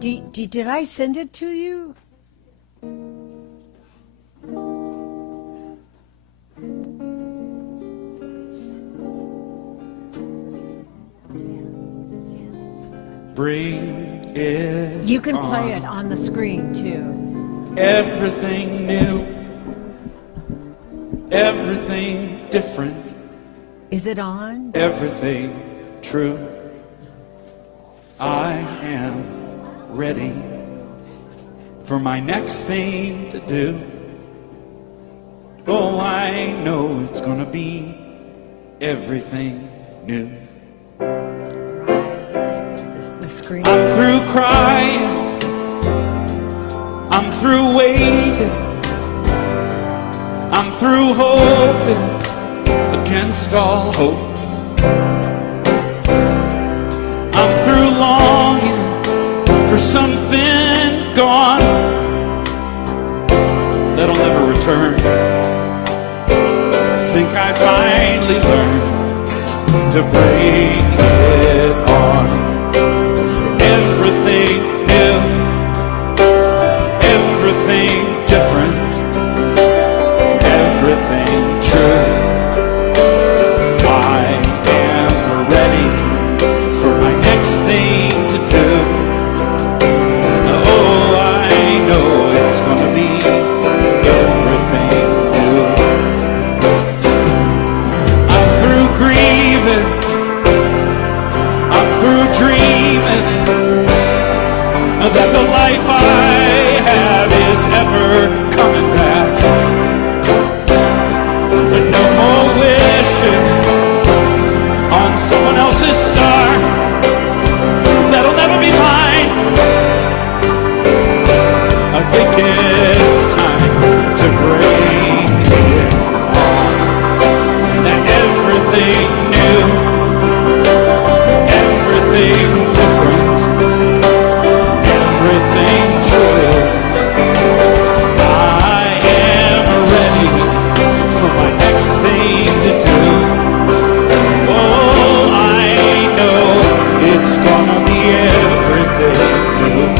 Did I send it to you? Bring it. You can play it on the screen too. Everything new, everything different. Is it on? Everything true. I am ready for my next thing to do. Oh, I know it's gonna be everything new. The screen. I'm through crying, I'm through waiting, I'm through hoping against all hope. I'm through longing for something gone that'll never return. Think I finally learned to bring it on. Everything new, everything different, everything true. I am ready for my next thing to do. Oh, I know it's gonna be everything new. I'm through grieving, I'm through dreaming that the life I have is ever coming back. No more wishing on someone else's star that'll never be mine. I think it's time to bring it on. Everything new, everything different, everything true. I am ready for my next thing to do. Oh, I know it's gonna be everything new.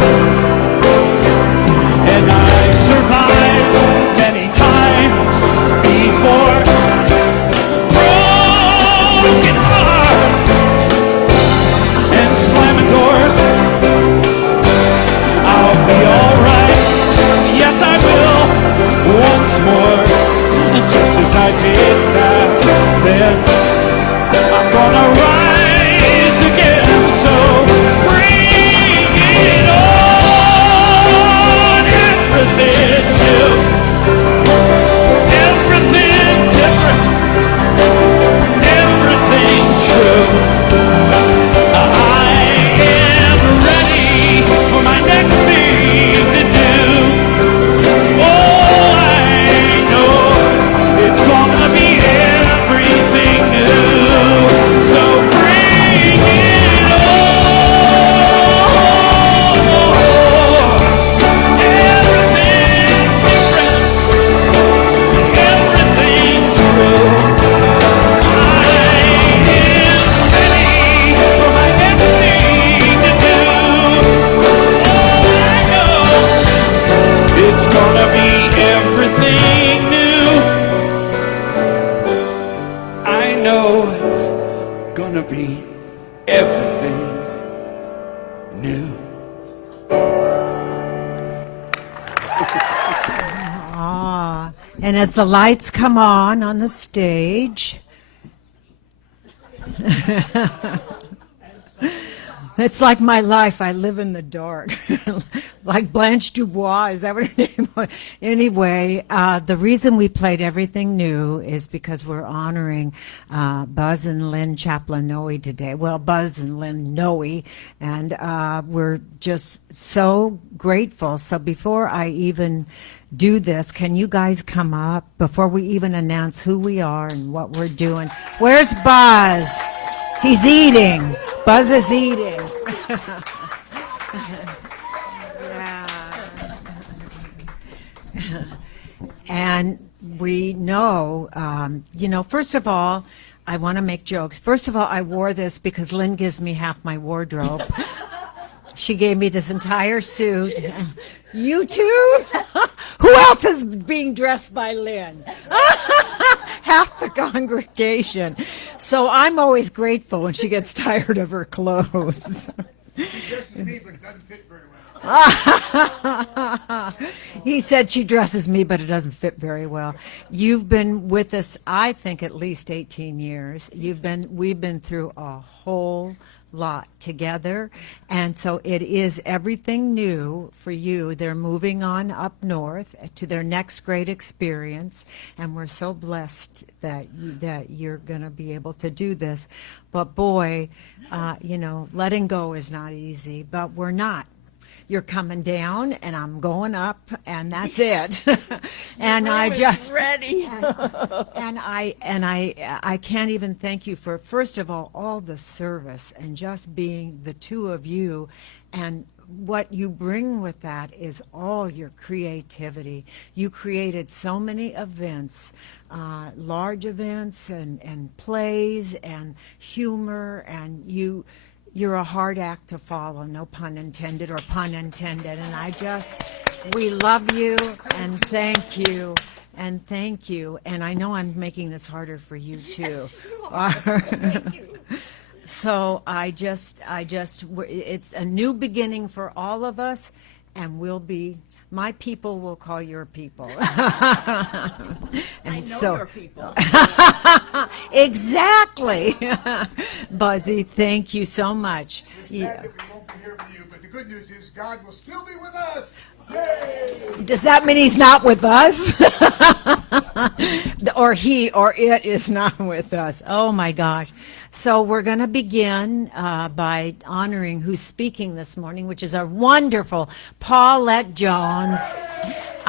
And I've survived many times before. Broken heart and slamming doors. I'll be alright, yes I will, once more. Just as I did back then, I'm gonna rise again. So bring it on. Everything new, everything different, everything true. I am ready for my next thing to do. Oh, I know it's gonna be everything new. So bring it on. Everything different, everything true. I am ready for my next thing to do. Oh, I know it's gonna be everything new. I know it's gonna be everything new. Ah, and as the lights come on the stage, it's like my life. I live in the dark, like Blanche Dubois. Is that what her name was? Anyway, the reason we played Everything New is because we're honoring Buzz and Lynn Chaplin-Noe today. Well, Buzz and Lynn Noe, and we're just so grateful. So before I even do this, can you guys come up before we even announce who we are and what we're doing? Where's Buzz? He's eating. Buzz is eating. Yeah. And we know, first of all, I want to make jokes. First of all, I wore this because Lynn gives me half my wardrobe. She gave me this entire suit. You too? Who else is being dressed by Lynn? Half the congregation. So I'm always grateful when she gets tired of her clothes. She dresses me, but it doesn't fit very well. He said she dresses me, but it doesn't fit very well. You've been with us, I think, at least 18 years. We've been through a whole lot together, and so it is everything new for you. They're moving on up north to their next great experience, and we're so blessed that you're going to be able to do this. But boy, letting go is not easy, but we're not. You're coming down, and I'm going up, and that's it. And I just ready. and I can't even thank you for, first of all the service and just being the two of you, and what you bring with that is all your creativity. You created so many events, large events and plays and humor, and you're a hard act to follow, no pun intended or pun intended. And we love you and thank you. And thank you. And I know I'm making this harder for you too. Yes, you are. Thank you. So it's a new beginning for all of us, and my people will call your people. I know your people. Exactly. Buzzy, thank you so much. We're sad that we won't be here for you, but the good news is God will still be with us. Yay! Does that mean he's not with us? Or he or it is not with us. Oh my gosh. So we're going to begin by honoring who's speaking this morning, which is our wonderful Paulette Jones.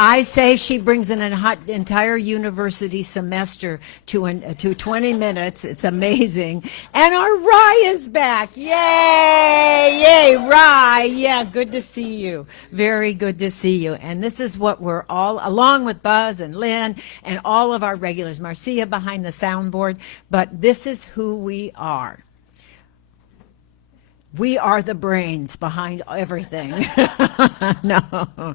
I say she brings an entire university semester to 20 minutes. It's amazing. And our Rye is back. Yay! Yay, Rye. Yeah, good to see you. Very good to see you. And this is what we're all, along with Buzz and Lynn and all of our regulars, Marcia behind the soundboard, but this is who we are. We are the brains behind everything. No.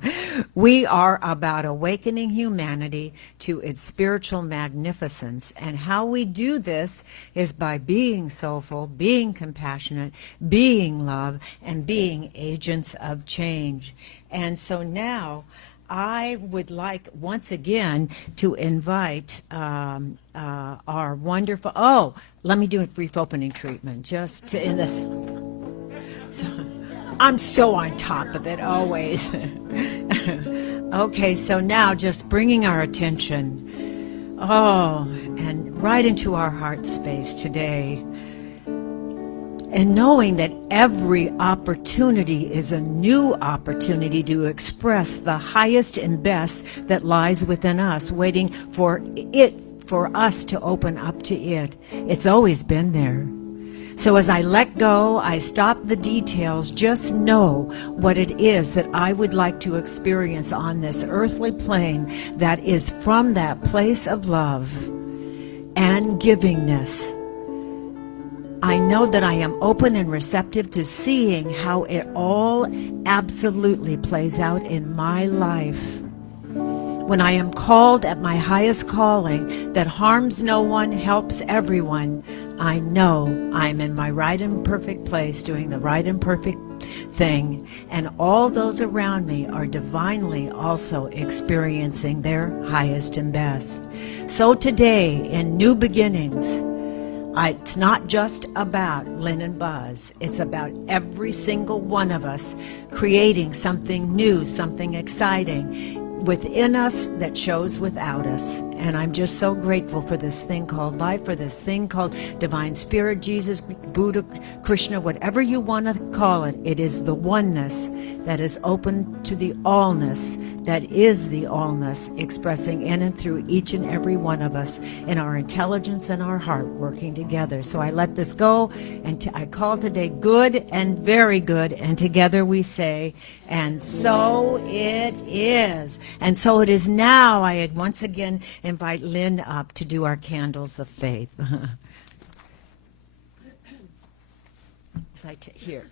We are about awakening humanity to its spiritual magnificence. And how we do this is by being soulful, being compassionate, being love, and being agents of change. And so now I would like once again to invite our wonderful, let me do a brief opening treatment just to, in this. I'm so on top of it always. Okay, so now just bringing our attention, and right into our heart space today, and knowing that every opportunity is a new opportunity to express the highest and best that lies within us, waiting for us to open up to it. It's always been there. So as I let go, I stop the details, just know what it is that I would like to experience on this earthly plane that is from that place of love and givingness. I know that I am open and receptive to seeing how it all absolutely plays out in my life. When I am called at my highest calling that harms no one, helps everyone, I know I'm in my right and perfect place doing the right and perfect thing, and all those around me are divinely also experiencing their highest and best. So today, in New Beginnings, it's not just about Lynn and Buzz. It's about every single one of us creating something new, something exciting within us that shows without us. And I'm just so grateful for this thing called life, for this thing called divine spirit, Jesus, Buddha, Krishna, whatever you want to call it. It is the oneness that is open to the allness that is the allness expressing in and through each and every one of us in our intelligence and our heart working together. So I let this go, and I call today good and very good, and together we say, and so it is. And so it is now. I once again invite Lynn up to do our candles of faith. As I here.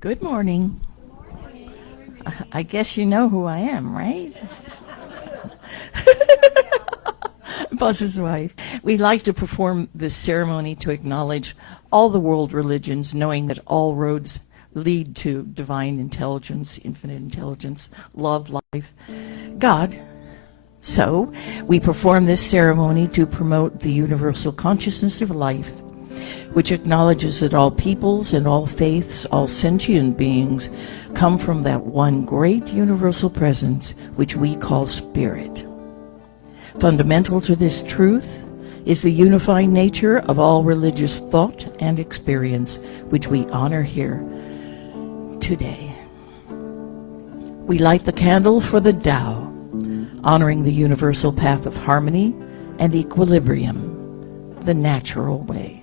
Good morning. I guess you know who I am, right? Buzz's wife. We like to perform this ceremony to acknowledge all the world religions, knowing that all roads lead to divine intelligence, infinite intelligence, love, life, God. So we perform this ceremony to promote the universal consciousness of life, which acknowledges that all peoples and all faiths, all sentient beings, come from that one great universal presence, which we call spirit. Fundamental to this truth is the unifying nature of all religious thought and experience, which we honor here today. We light the candle for the Tao, honoring the universal path of harmony and equilibrium, the natural way.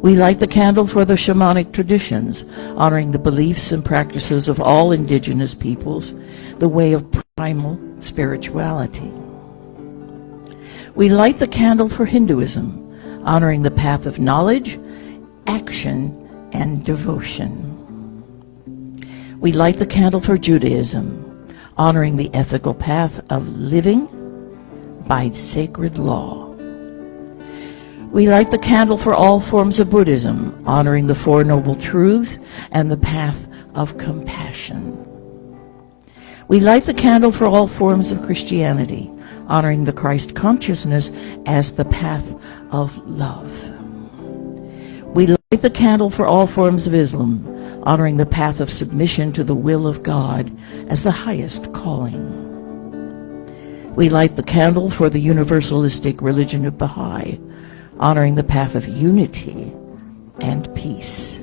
We light the candle for the shamanic traditions, honoring the beliefs and practices of all indigenous peoples, the way of primal spirituality. We light the candle for Hinduism, honoring the path of knowledge, action, and devotion. We light the candle for Judaism, honoring the ethical path of living by sacred law. We light the candle for all forms of Buddhism, honoring the Four Noble Truths and the path of compassion. We light the candle for all forms of Christianity, honoring the Christ consciousness as the path of love. We light the candle for all forms of Islam, honoring the path of submission to the will of God as the highest calling. We light the candle for the universalistic religion of Baha'i, honoring the path of unity and peace.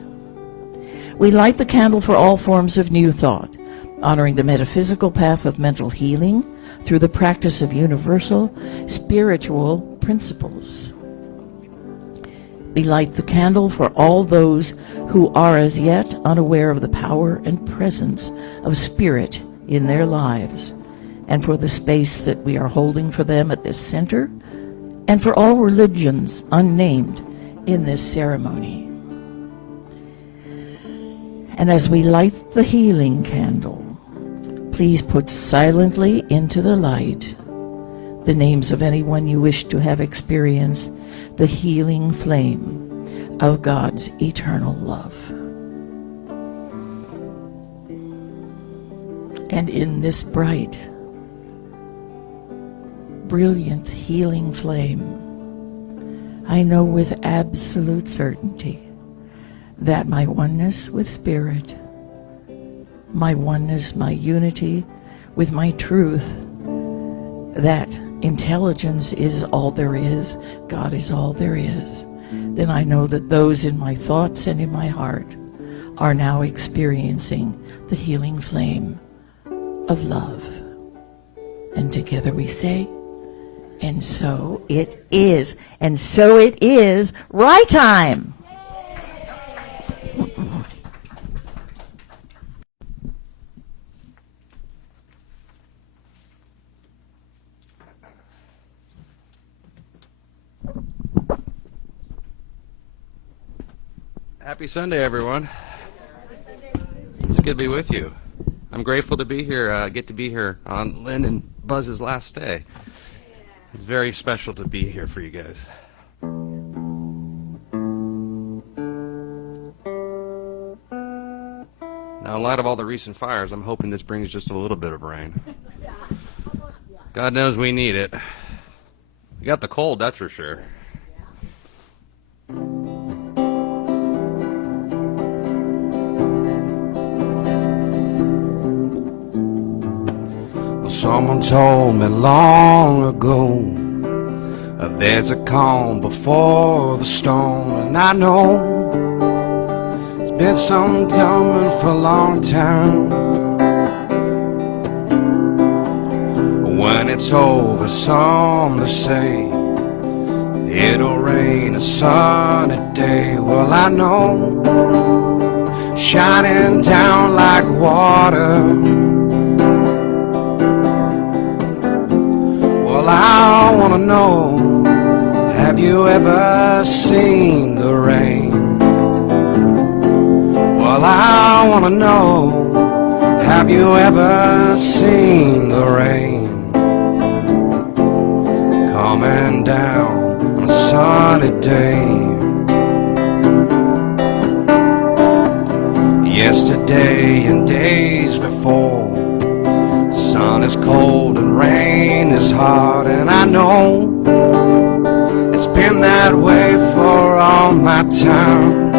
We light the candle for all forms of New Thought, honoring the metaphysical path of mental healing through the practice of universal spiritual principles. We light the candle for all those who are as yet unaware of the power and presence of spirit in their lives, and for the space that we are holding for them at this center, and for all religions unnamed in this ceremony. And as we light the healing candle, please put silently into the light the names of anyone you wish to have experienced the healing flame of God's eternal love. And in this bright, brilliant healing flame, I know with absolute certainty that my oneness with Spirit, my oneness, my unity with my truth, that intelligence is all there is, God is all there is, then I know that those in my thoughts and in my heart are now experiencing the healing flame of love. And together we say, and so it is. And so it is. Right time. Happy Sunday, everyone. It's good to be with you. I'm grateful to be here, get to be here on Lynn and Buzz's last day. It's very special to be here for you guys. Now, in light of all the recent fires, I'm hoping this brings just a little bit of rain. God knows we need it. We got the cold, that's for sure. Someone told me long ago there's a calm before the storm, and I know it's been some coming for a long time. When it's over, some to say it'll rain a sunny day. Well, I know, shining down like water, Well, I want to know, have you ever seen the rain? Well, I want to know, have you ever seen the rain coming down on a sunny day? Yesterday and days before, sun is cold and rain is hard, and I know it's been that way for all my time,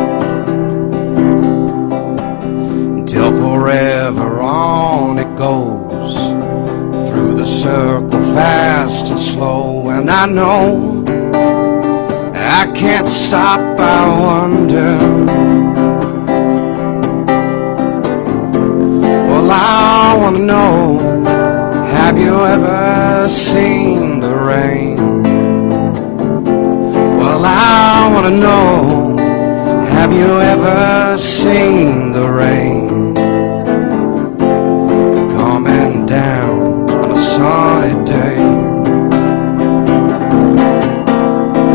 until forever on it goes, through the circle fast and slow. And I know I can't stop, I wonder, well, I want to know, have you ever seen the rain? Well, I want to know, have you ever seen the rain coming down on a sunny day?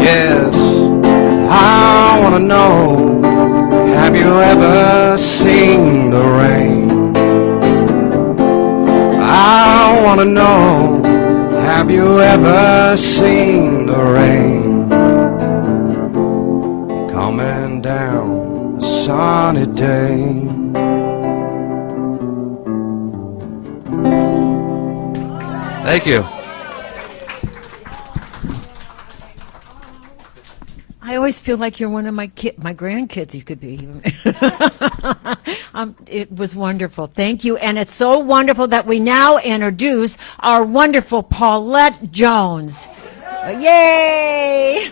Yes, I want to know, have you ever seen the rain? I want to know, have you ever seen the rain coming down a sunny day? Thank you. I always feel like you're one of my grandkids. You could be even. It was wonderful. Thank you. And it's so wonderful that we now introduce our wonderful Paulette Jones. Yay!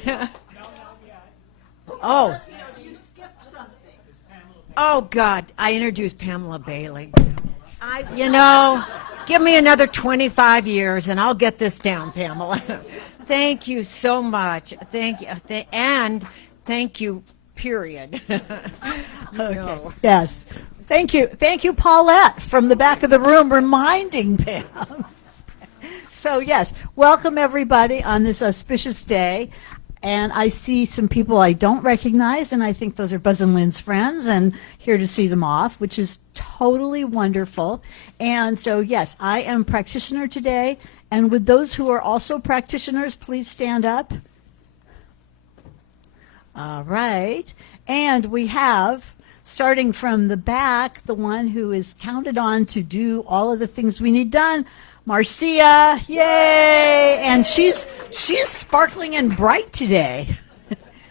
Oh. Oh, God. I introduced Pamela Bailey. Give me another 25 years and I'll get this down, Pamela. Thank you so much. Thank you. And thank you, period. Okay. Yes. Thank you. Thank you, Paulette, from the back of the room, reminding Pam. So, yes, welcome everybody on this auspicious day. And I see some people I don't recognize, and I think those are Buzz and Lynn's friends, and here to see them off, which is totally wonderful. And so, yes, I am practitioner today. And would those who are also practitioners please stand up? All right. And we have, starting from the back, the one who is counted on to do all of the things we need done, Marcia, yay! And she's sparkling and bright today,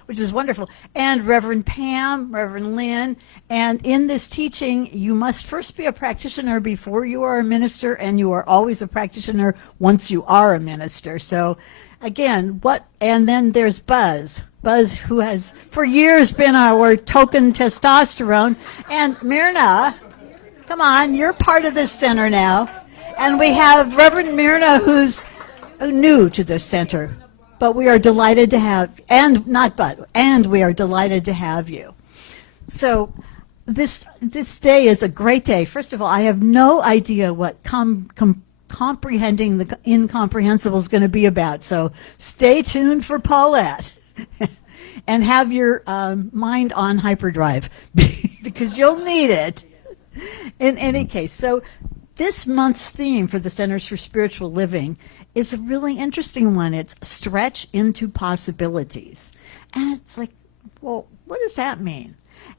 which is wonderful. And Reverend Pam, Reverend Lynn. And in this teaching, you must first be a practitioner before you are a minister, and you are always a practitioner once you are a minister. So again, and then there's Buzz. Buzz, who has for years been our token testosterone. And Myrna, come on, you're part of this center now. And we have Reverend Myrna, who's new to this center. But we are delighted to have, and we are delighted to have you. So this day is a great day. First of all, I have no idea what comprehending the incomprehensible is going to be about. So stay tuned for Paulette and have your mind on hyperdrive because you'll need it. In any case, so this month's theme for the Centers for Spiritual Living is a really interesting one. It's stretch into possibilities. And it's like, well, what does that mean?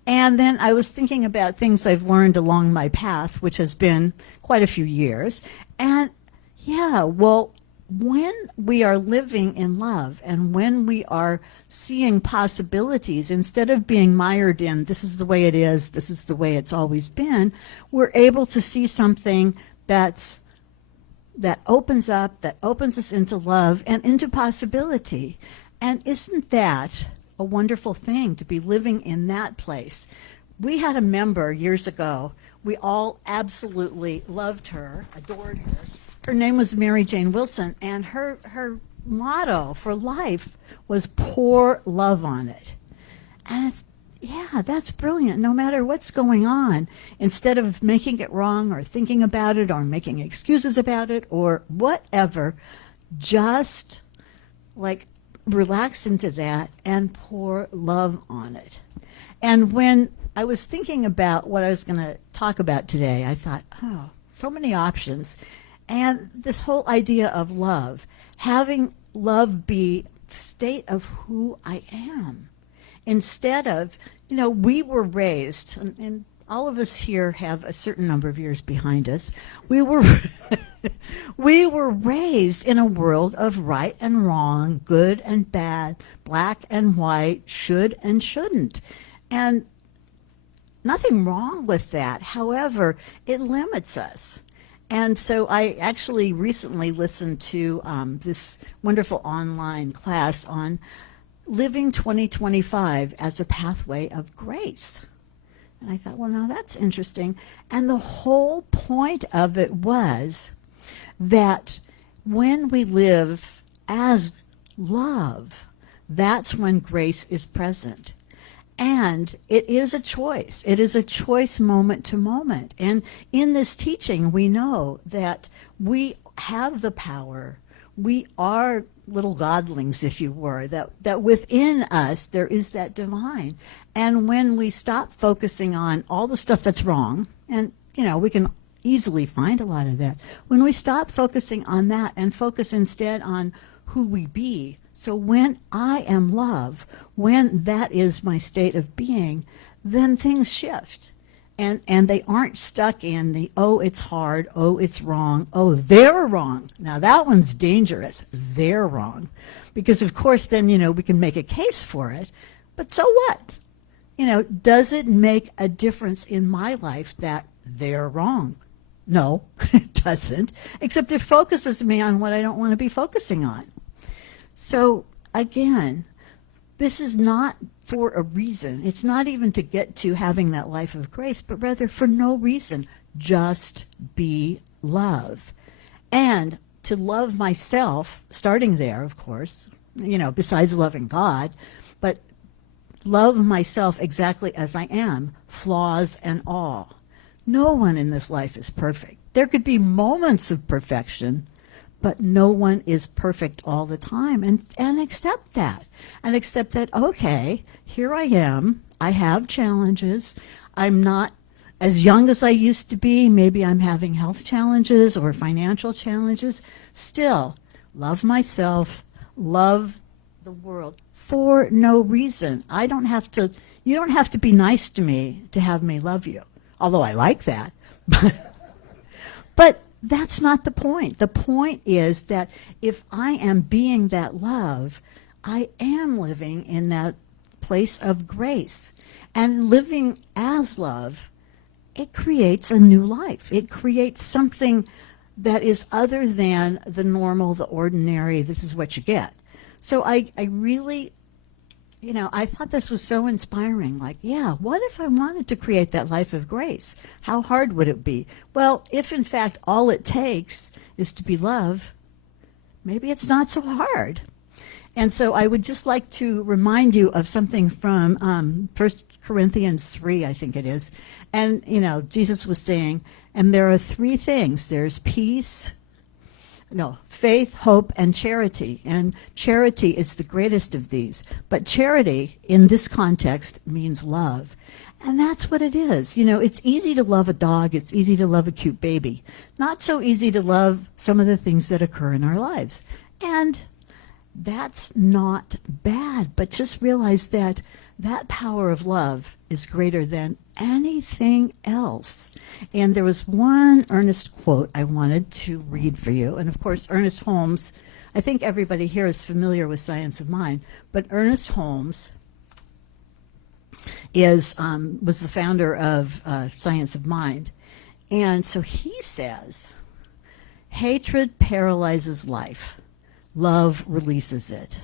And then I was thinking about things I've learned along my path, which has been quite a few years. And yeah, well, when we are living in love and when we are seeing possibilities, instead of being mired in this is the way it is, this is the way it's always been, we're able to see something that opens us into love and into possibility. And isn't that a wonderful thing to be living in that place? We had a member years ago. We all absolutely loved her, adored her. Her name was Mary Jane Wilson, and her motto for life was pour love on it. And that's brilliant. No matter what's going on, instead of making it wrong or thinking about it or making excuses about it or whatever, just like relax into that and pour love on it. And when I was thinking about what I was going to talk about today, I thought, oh, so many options. And this whole idea of love, having love be the state of who I am. Instead of, we were raised, and all of us here have a certain number of years behind us. We were we were raised in a world of right and wrong, good and bad, black and white, should and shouldn't. And nothing wrong with that. However, it limits us. And so I actually recently listened to this wonderful online class on living 2025 as a pathway of grace. And I thought, well, now that's interesting. And the whole point of it was that when we live as love, that's when grace is present. And it is a choice. It is a choice moment to moment. And in this teaching, we know that we have the power. We are little godlings, if you were, that within us there is that divine. And when we stop focusing on all the stuff that's wrong, and, we can easily find a lot of that. When we stop focusing on that and focus instead on who we be, so when I am love, when that is my state of being, then things shift. And they aren't stuck in the, oh, it's hard, oh, it's wrong, oh, they're wrong. Now that one's dangerous. They're wrong. Because of course then, we can make a case for it. But so what? Does it make a difference in my life that they're wrong? No, it doesn't. Except it focuses me on what I don't want to be focusing on. So again, this is not for a reason. It's not even to get to having that life of grace, but rather for no reason. Just be love. And to love myself, starting there, of course, besides loving God, but love myself exactly as I am, flaws and all. No one in this life is perfect. There could be moments of perfection, but no one is perfect all the time. And accept that. And accept that, okay, here I am. I have challenges. I'm not as young as I used to be. Maybe I'm having health challenges or financial challenges. Still, love myself, love the world for no reason. You don't have to be nice to me to have me love you. Although I like that. But that's not the point. The point is that if I am being that love, I am living in that place of grace. And living as love, it creates a new life. It creates something that is other than the normal, the ordinary, this is what you get. So I really, I thought this was so inspiring. Like, yeah, what if I wanted to create that life of grace? How hard would it be? Well, if in fact all it takes is to be love, maybe it's not so hard. And so I would just like to remind you of something from 1 Corinthians 3, I think it is. And, Jesus was saying, and there are three things. There's faith, hope, and charity. And charity is the greatest of these. But charity, in this context, means love. And that's what it is. It's easy to love a dog. It's easy to love a cute baby. Not so easy to love some of the things that occur in our lives. And that's not bad. But just realize that that power of love is greater than anything else. And there was one Ernest quote I wanted to read for you. And of course, Ernest Holmes, I think everybody here is familiar with Science of Mind, but Ernest Holmes was the founder of Science of Mind. And so he says, hatred paralyzes life. Love releases it.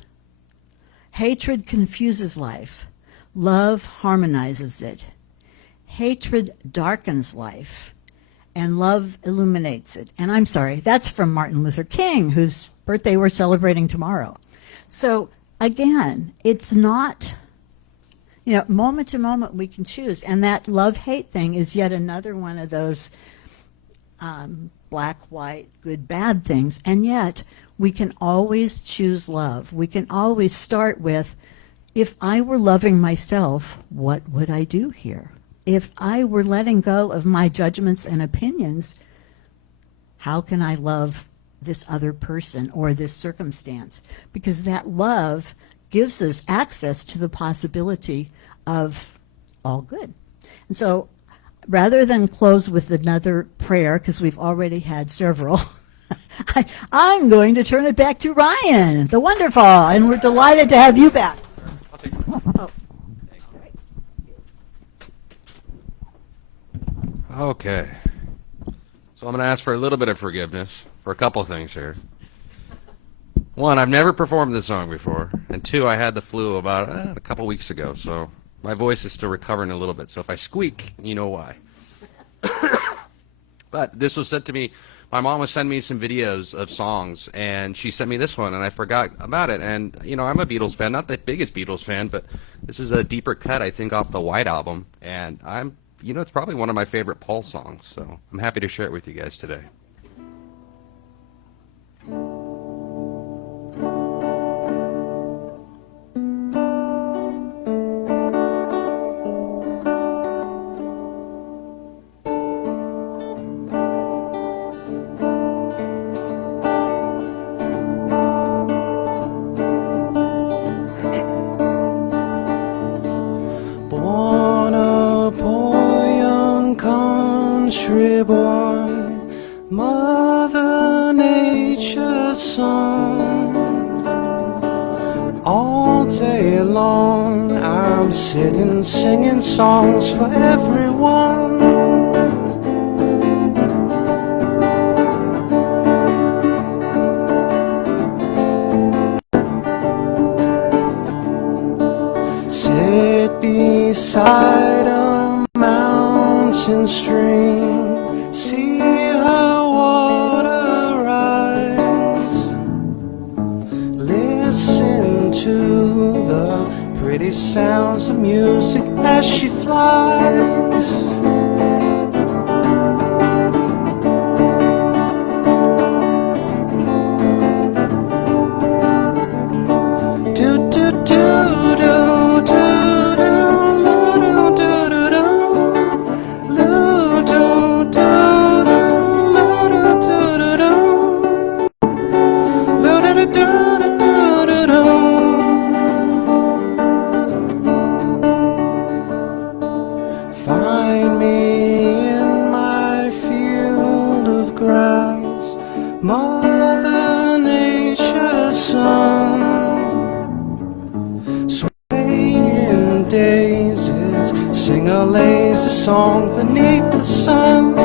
Hatred confuses life. Love harmonizes it. Hatred darkens life, and love illuminates it. And I'm sorry, that's from Martin Luther King, whose birthday we're celebrating tomorrow. So again, it's not, moment to moment we can choose. And that love-hate thing is yet another one of those black, white, good, bad things. And yet we can always choose love. We can always start with, if I were loving myself, what would I do here? If I were letting go of my judgments and opinions, how can I love this other person or this circumstance? Because that love gives us access to the possibility of all good. And so rather than close with another prayer, because we've already had several, I'm going to turn it back to Ryan, the wonderful, and we're delighted to have you back. I'll take it. Oh. Okay. So I'm going to ask for a little bit of forgiveness for a couple things here. One, I've never performed this song before. And two, I had the flu about a couple weeks ago, so my voice is still recovering a little bit. So if I squeak, you know why. But this was sent to me. My mom was sending me some videos of songs, and she sent me this one, and I forgot about it. And, you know, I'm a Beatles fan, not the biggest Beatles fan, but this is a deeper cut, I think, off the White Album. And you know, it's probably one of my favorite Paul songs, so I'm happy to share it with you guys today. Born a poor young country boy, Mother Nature's son. All day long I'm sitting singing songs for everyone. Sit beside a mountain stream, see her water rise, listen to the pretty sounds of music as she flies. Do do do do do. Find me in my field of grass, Mother Nature's son, swaying in daisies, sing a lazy song beneath the sun.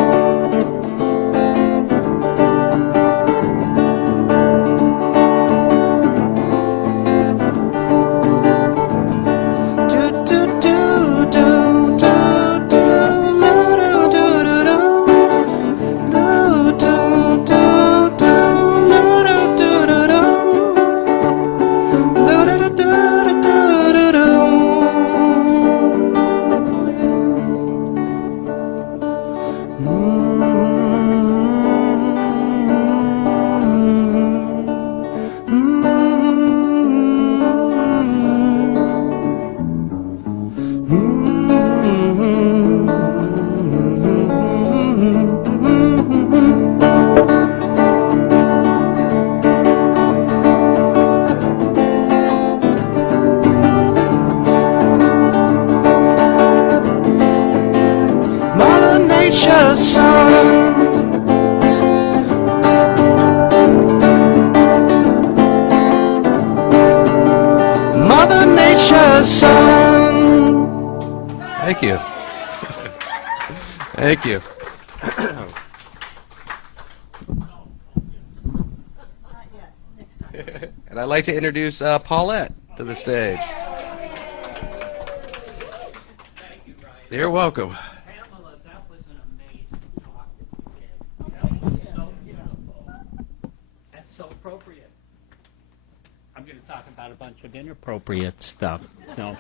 Nature's son. Mother Nature's son. Thank you. Thank you. And I'd like to introduce Paulette to the stage. You're welcome. Pamela, that was an amazing talk that you did. So beautiful. That's so appropriate. I'm going to talk about a bunch of inappropriate stuff. No.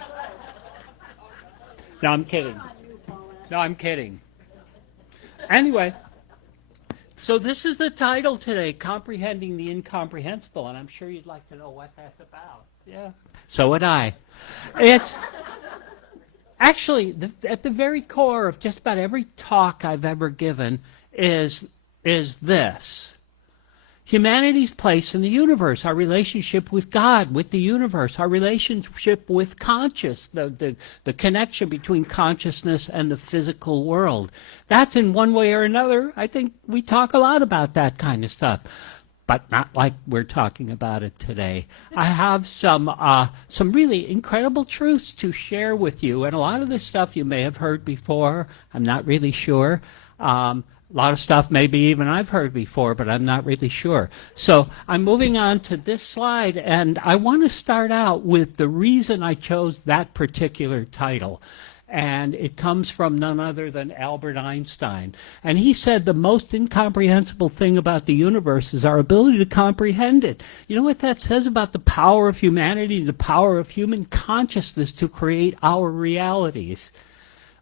No, I'm kidding. No, I'm kidding. Anyway, So this is the title today, Comprehending the Incomprehensible, and I'm sure you'd like to know what that's about. Yeah. So would I. It's actually, at the very core of just about every talk I've ever given is this. Humanity's place in the universe, our relationship with God, with the universe, our relationship with conscious, the connection between consciousness and the physical world. That's in one way or another. I think we talk a lot about that kind of stuff, but not like we're talking about it today. I have some really incredible truths to share with you, and a lot of this stuff you may have heard before. I'm not really sure. A lot of stuff maybe even I've heard before, but I'm not really sure. So I'm moving on to this slide, and I want to start out with the reason I chose that particular title. And it comes from none other than Albert Einstein. And he said the most incomprehensible thing about the universe is our ability to comprehend it. You know what that says about the power of humanity, the power of human consciousness to create our realities?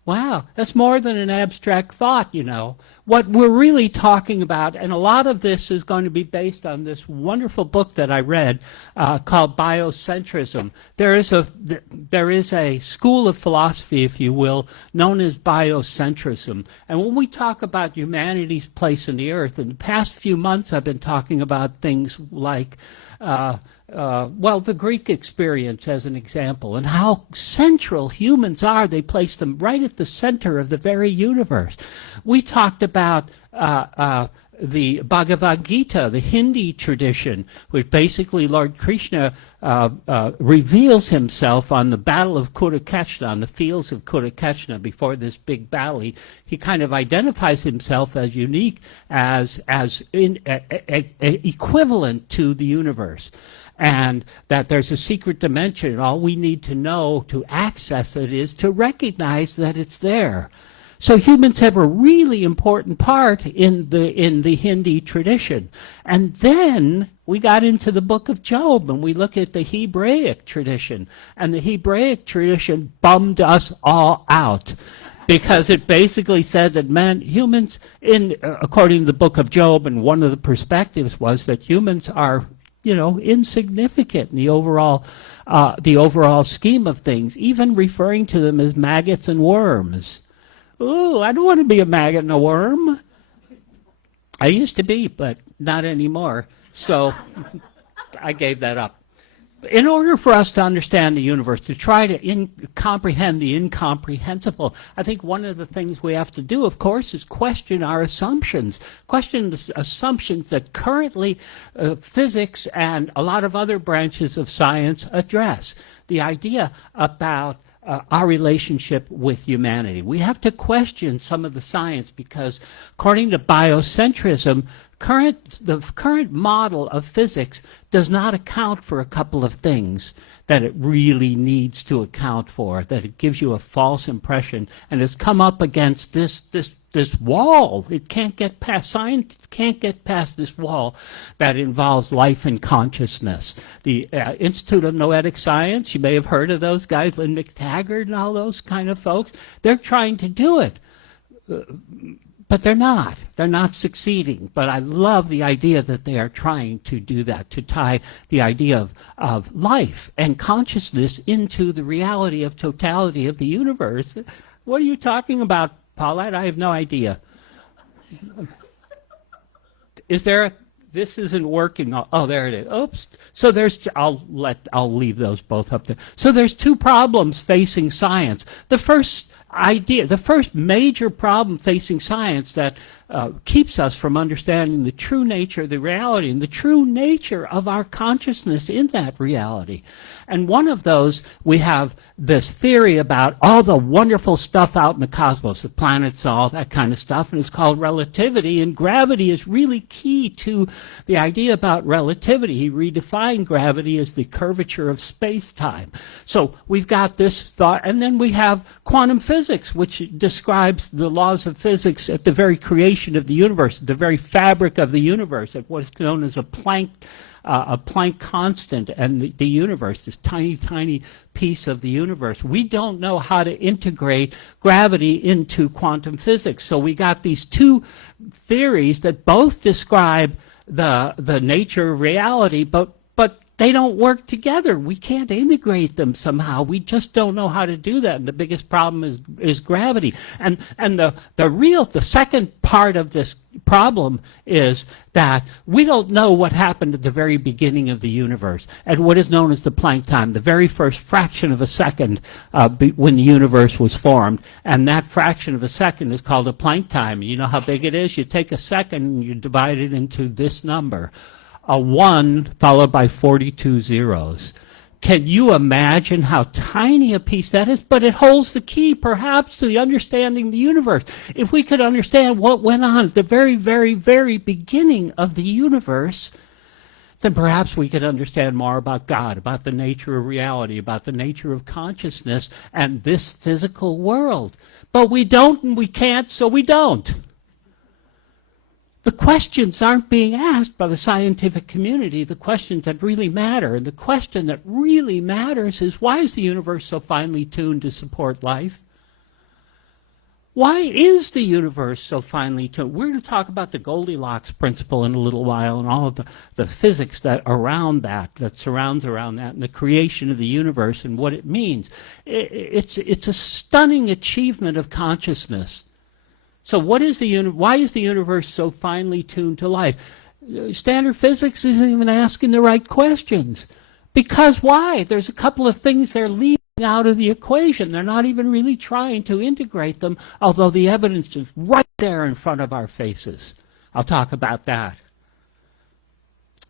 Wow, that's more than an abstract thought, you know. What we're really talking about, and a lot of this is going to be based on this wonderful book that I read called Biocentrism. There is a school of philosophy, if you will, known as biocentrism. And when we talk about humanity's place in the earth, in the past few months I've been talking about things like the Greek experience as an example, and how central humans are. They place them right at the center of the very universe. We talked about the Bhagavad Gita, the Hindi tradition, which basically Lord Krishna reveals himself on the battle of Kurukshetra, on the fields of Kurukshetra before this big battle. He kind of identifies himself as unique, as equivalent to the universe. And that there's a secret dimension, and all we need to know to access it is to recognize that it's there. So humans have a really important part in the Hindi tradition. And then we got into the book of Job, and we look at the Hebraic tradition. And the Hebraic tradition bummed us all out, because it basically said that humans, according to the book of Job, and one of the perspectives was that humans are insignificant in the overall scheme of things, even referring to them as maggots and worms. Ooh, I don't want to be a maggot and a worm. I used to be, but not anymore. So I gave that up. In order for us to understand the universe, to try to comprehend the incomprehensible, I think one of the things we have to do, of course, is question our assumptions. Question the assumptions that currently physics and a lot of other branches of science address. The idea about our relationship with humanity. We have to question some of the science because, according to biocentrism, the current model of physics does not account for a couple of things that it really needs to account for, that it gives you a false impression, and it's come up against this wall. It can't get past, science can't get past this wall that involves life and consciousness. The Institute of Noetic Science, you may have heard of those guys, Lynn McTaggart and all those kind of folks, they're trying to do it. But they're not. They're not succeeding. But I love the idea that they are trying to do that, to tie the idea of life and consciousness into the reality of totality of the universe. What are you talking about, Paulette? I have no idea. Is there this isn't working. Oh, there it is. Oops. So I'll leave those both up there. So there's two problems facing science. The first major problem facing science that keeps us from understanding the true nature of the reality and the true nature of our consciousness in that reality. And one of those, we have this theory about all the wonderful stuff out in the cosmos, the planets, all that kind of stuff, and it's called relativity, and gravity is really key to the idea about relativity. He redefined gravity as the curvature of space-time. So we've got this thought, and then we have quantum physics. physics, which describes the laws of physics at the very creation of the universe, the very fabric of the universe, at what is known as a Planck constant, and the universe, this tiny, tiny piece of the universe. We don't know how to integrate gravity into quantum physics. So we got these two theories that both describe the nature of reality, but they don't work together. We can't integrate them somehow. We just don't know how to do that. And the biggest problem is gravity. And the second part of this problem is that we don't know what happened at the very beginning of the universe, at what is known as the Planck time, the very first fraction of a second when the universe was formed. And that fraction of a second is called a Planck time. You know how big it is? You take a second and you divide it into this number. A 1 followed by 42 zeros. Can you imagine how tiny a piece that is? But it holds the key, perhaps, to the understanding of the universe. If we could understand what went on at the very, very, very beginning of the universe, then perhaps we could understand more about God, about the nature of reality, about the nature of consciousness and this physical world. But we don't and we can't, so we don't. The questions aren't being asked by the scientific community, the questions that really matter. And the question that really matters is, why is the universe so finely tuned to support life? Why is the universe so finely tuned? We're going to talk about the Goldilocks principle in a little while and all of the physics that surrounds around that, and the creation of the universe and what it means. It's a stunning achievement of consciousness. So why is the universe so finely tuned to life? Standard physics isn't even asking the right questions. Because why? There's a couple of things they're leaving out of the equation. They're not even really trying to integrate them, although the evidence is right there in front of our faces. I'll talk about that.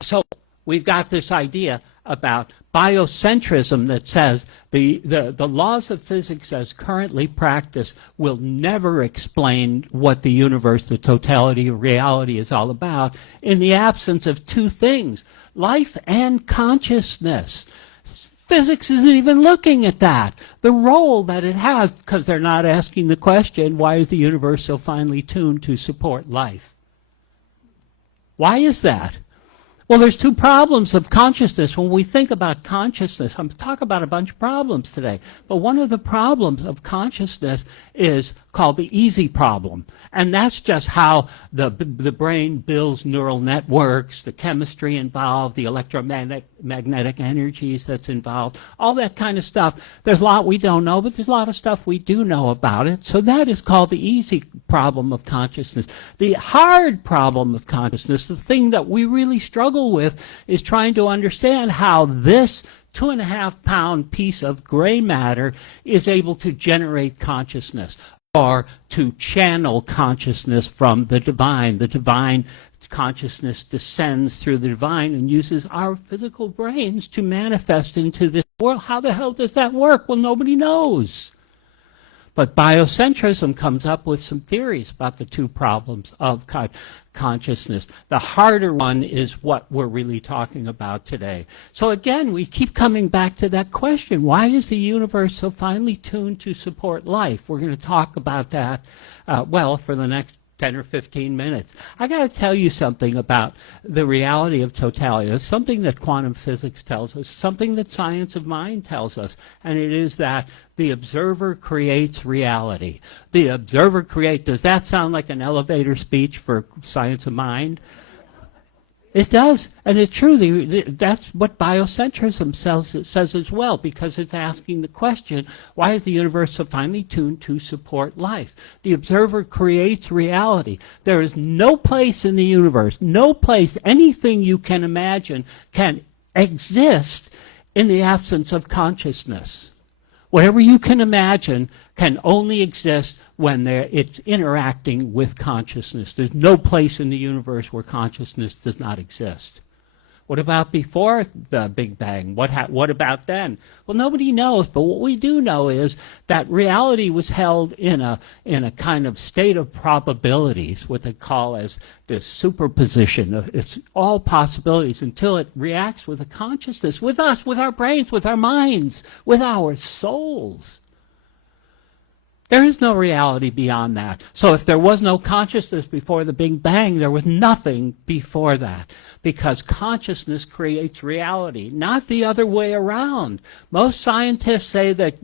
So we've got this idea about biocentrism that says the laws of physics as currently practiced will never explain what the universe, the totality of reality, is all about in the absence of two things, life and consciousness. Physics isn't even looking at that, the role that it has, because they're not asking the question, why is the universe so finely tuned to support life? Why is that? Well, there's two problems of consciousness. When we think about consciousness, I'm talking about a bunch of problems today, but one of the problems of consciousness is called the easy problem. And that's just how the brain builds neural networks, the chemistry involved, the electromagnetic energies that's involved, all that kind of stuff. There's a lot we don't know, but there's a lot of stuff we do know about it. So that is called the easy problem of consciousness. The hard problem of consciousness, the thing that we really struggle with, is trying to understand how this 2.5-pound piece of gray matter is able to generate consciousness, or to channel consciousness from the divine. The divine consciousness descends through the divine and uses our physical brains to manifest into this world. How the hell does that work? Well, nobody knows. But biocentrism comes up with some theories about the two problems of consciousness. The harder one is what we're really talking about today. So again, we keep coming back to that question. Why is the universe so finely tuned to support life? We're going to talk about that, for the next 10 or 15 minutes. I got to tell you something about the reality of totality. It's something that quantum physics tells us, something that science of mind tells us, and it is that the observer creates reality. The observer creates, does that sound like an elevator speech for science of mind? It does, and it's true. That's what biocentrism says as well, because it's asking the question, why is the universe so finely tuned to support life? The observer creates reality. There is no place in the universe, no place, anything you can imagine can exist in the absence of consciousness. Whatever you can imagine can only exist when it's interacting with consciousness. There's no place in the universe where consciousness does not exist. What about before the Big Bang? What about then? Well, nobody knows, but what we do know is that reality was held in a kind of state of probabilities, what they call as the superposition. It's all possibilities until it reacts with a consciousness, with us, with our brains, with our minds, with our souls. There is no reality beyond that. So if there was no consciousness before the Big Bang, there was nothing before that. Because consciousness creates reality, not the other way around. Most scientists say that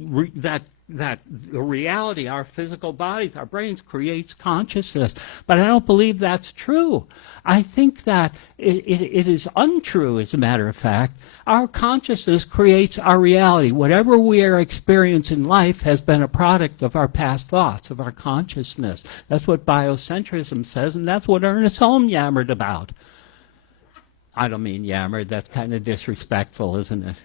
the reality, our physical bodies, our brains, creates consciousness. But I don't believe that's true. I think that it is untrue, as a matter of fact. Our consciousness creates our reality. Whatever we are experiencing in life has been a product of our past thoughts, of our consciousness. That's what biocentrism says, and that's what Ernest Holmes yammered about. I don't mean yammered. That's kind of disrespectful, isn't it?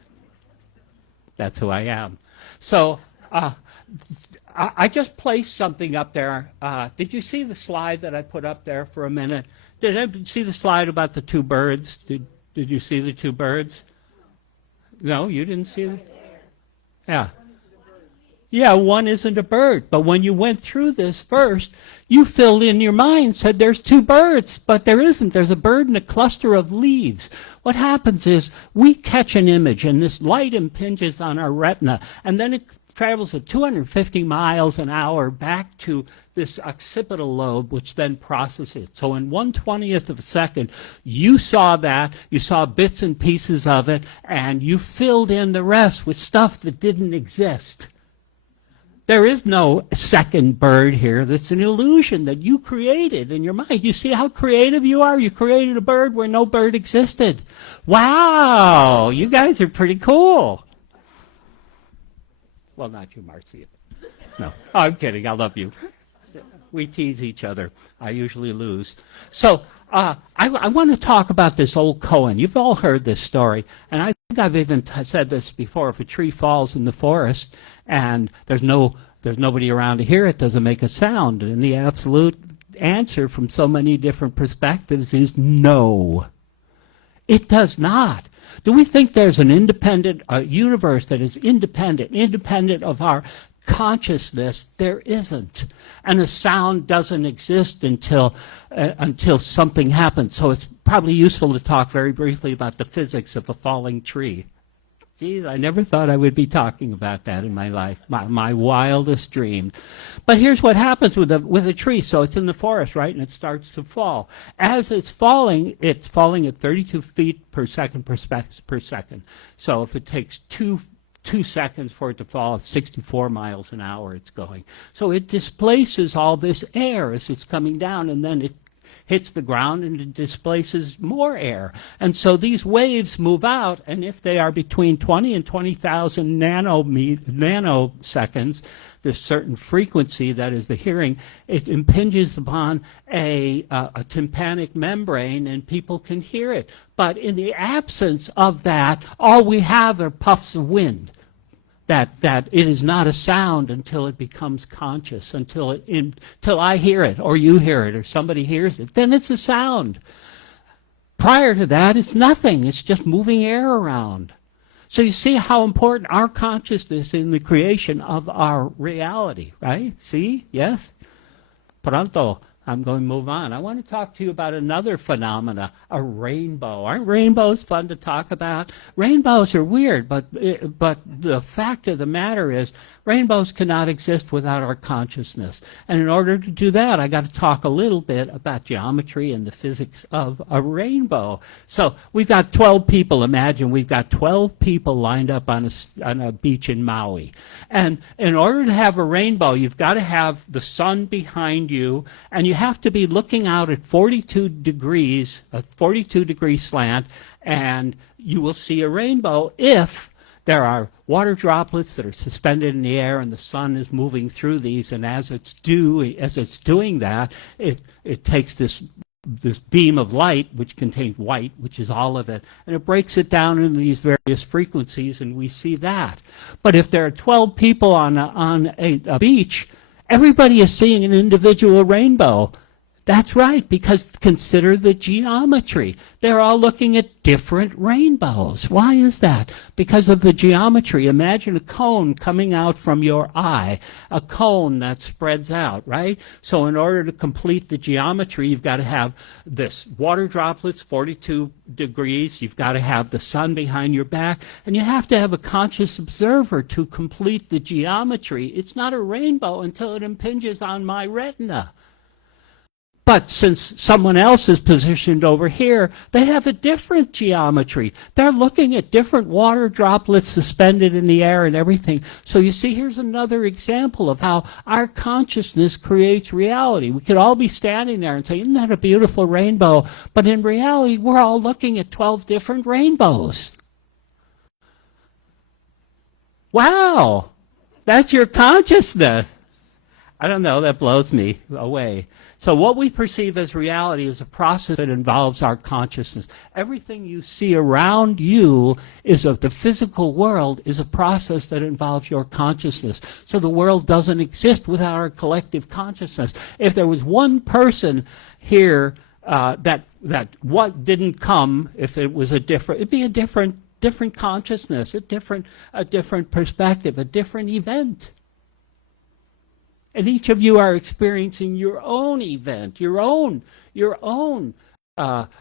That's who I am. So I just placed something up there. Did you see the slide that I put up there for a minute? Did anybody see the slide about the two birds? Did you see the two birds? No, you didn't see it? Yeah. Yeah, one isn't a bird. But when you went through this first, you filled in your mind, said there's two birds, but there isn't. There's a bird and a cluster of leaves. What happens is we catch an image, and this light impinges on our retina, and then it travels at 250 miles an hour back to this occipital lobe, which then processes it. So in 1/20th of a second, you saw that, you saw bits and pieces of it, and you filled in the rest with stuff that didn't exist. There is no second bird here. That's an illusion that you created in your mind. You see how creative you are? You created a bird where no bird existed. Wow, you guys are pretty cool. Well, not you, Marcia. No, I'm kidding. I love you. We tease each other. I usually lose. So I want to talk about this old koan. You've all heard this story, and I think I've even said this before. If a tree falls in the forest and there's nobody around to hear it, doesn't make a sound. And the absolute answer from so many different perspectives is no. It does not. Do we think there's an independent universe that is independent of our consciousness? There isn't. And a sound doesn't exist until something happens. So it's probably useful to talk very briefly about the physics of a falling tree. Geez, I never thought I would be talking about that in my life, my wildest dreams. But here's what happens with a tree. So it's in the forest, right, and it starts to fall. As it's falling at 32 feet per second per second. So if it takes two seconds for it to fall, 64 miles an hour it's going. So it displaces all this air as it's coming down, and then it hits the ground and it displaces more air. And so these waves move out, and if they are between 20 and 20,000 nanoseconds, this certain frequency, that is the hearing, it impinges upon a tympanic membrane and people can hear it. But in the absence of that, all we have are puffs of wind. That it is not a sound until it becomes conscious, until I hear it, or you hear it, or somebody hears it. Then it's a sound. Prior to that, it's nothing. It's just moving air around. So you see how important our consciousness is in the creation of our reality, right? See? Yes? Pronto. I'm going to move on. I want to talk to you about another phenomena, a rainbow. Aren't rainbows fun to talk about? Rainbows are weird, but the fact of the matter is rainbows cannot exist without our consciousness. And in order to do that, I got to talk a little bit about geometry and the physics of a rainbow. So we've got 12 people. Imagine we've got 12 people lined up on a beach in Maui. And in order to have a rainbow, you've got to have the sun behind you, and you have to be looking out at 42 degrees, a 42-degree slant, and you will see a rainbow if there are water droplets that are suspended in the air and the sun is moving through these, and as it's doing that, it takes this beam of light, which contains white, which is all of it, and it breaks it down into these various frequencies, and we see that. But if there are 12 people on a beach, everybody is seeing an individual rainbow. That's right, because consider the geometry. They're all looking at different rainbows. Why is that? Because of the geometry. Imagine a cone coming out from your eye, a cone that spreads out, right? So in order to complete the geometry, you've got to have this water droplets, 42 degrees. You've got to have the sun behind your back, and you have to have a conscious observer to complete the geometry. It's not a rainbow until it impinges on my retina. But since someone else is positioned over here, they have a different geometry. They're looking at different water droplets suspended in the air and everything. So you see, here's another example of how our consciousness creates reality. We could all be standing there and say, isn't that a beautiful rainbow? But in reality, we're all looking at 12 different rainbows. Wow, that's your consciousness. I don't know, that blows me away. So what we perceive as reality is a process that involves our consciousness. Everything you see around you the physical world is a process that involves your consciousness. So the world doesn't exist without our collective consciousness. If there was one person here that what didn't come, if it was it'd be a different consciousness, a different perspective, a different event. And each of you are experiencing your own event, your own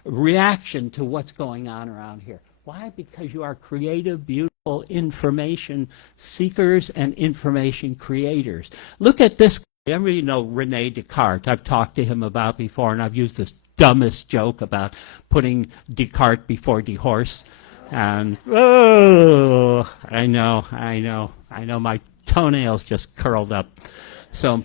reaction to what's going on around here. Why? Because you are creative, beautiful information seekers and information creators. Look at this. Everybody know René Descartes. I've talked to him about before, and I've used this dumbest joke about putting Descartes before the horse. And, oh, I know, my toenails just curled up. So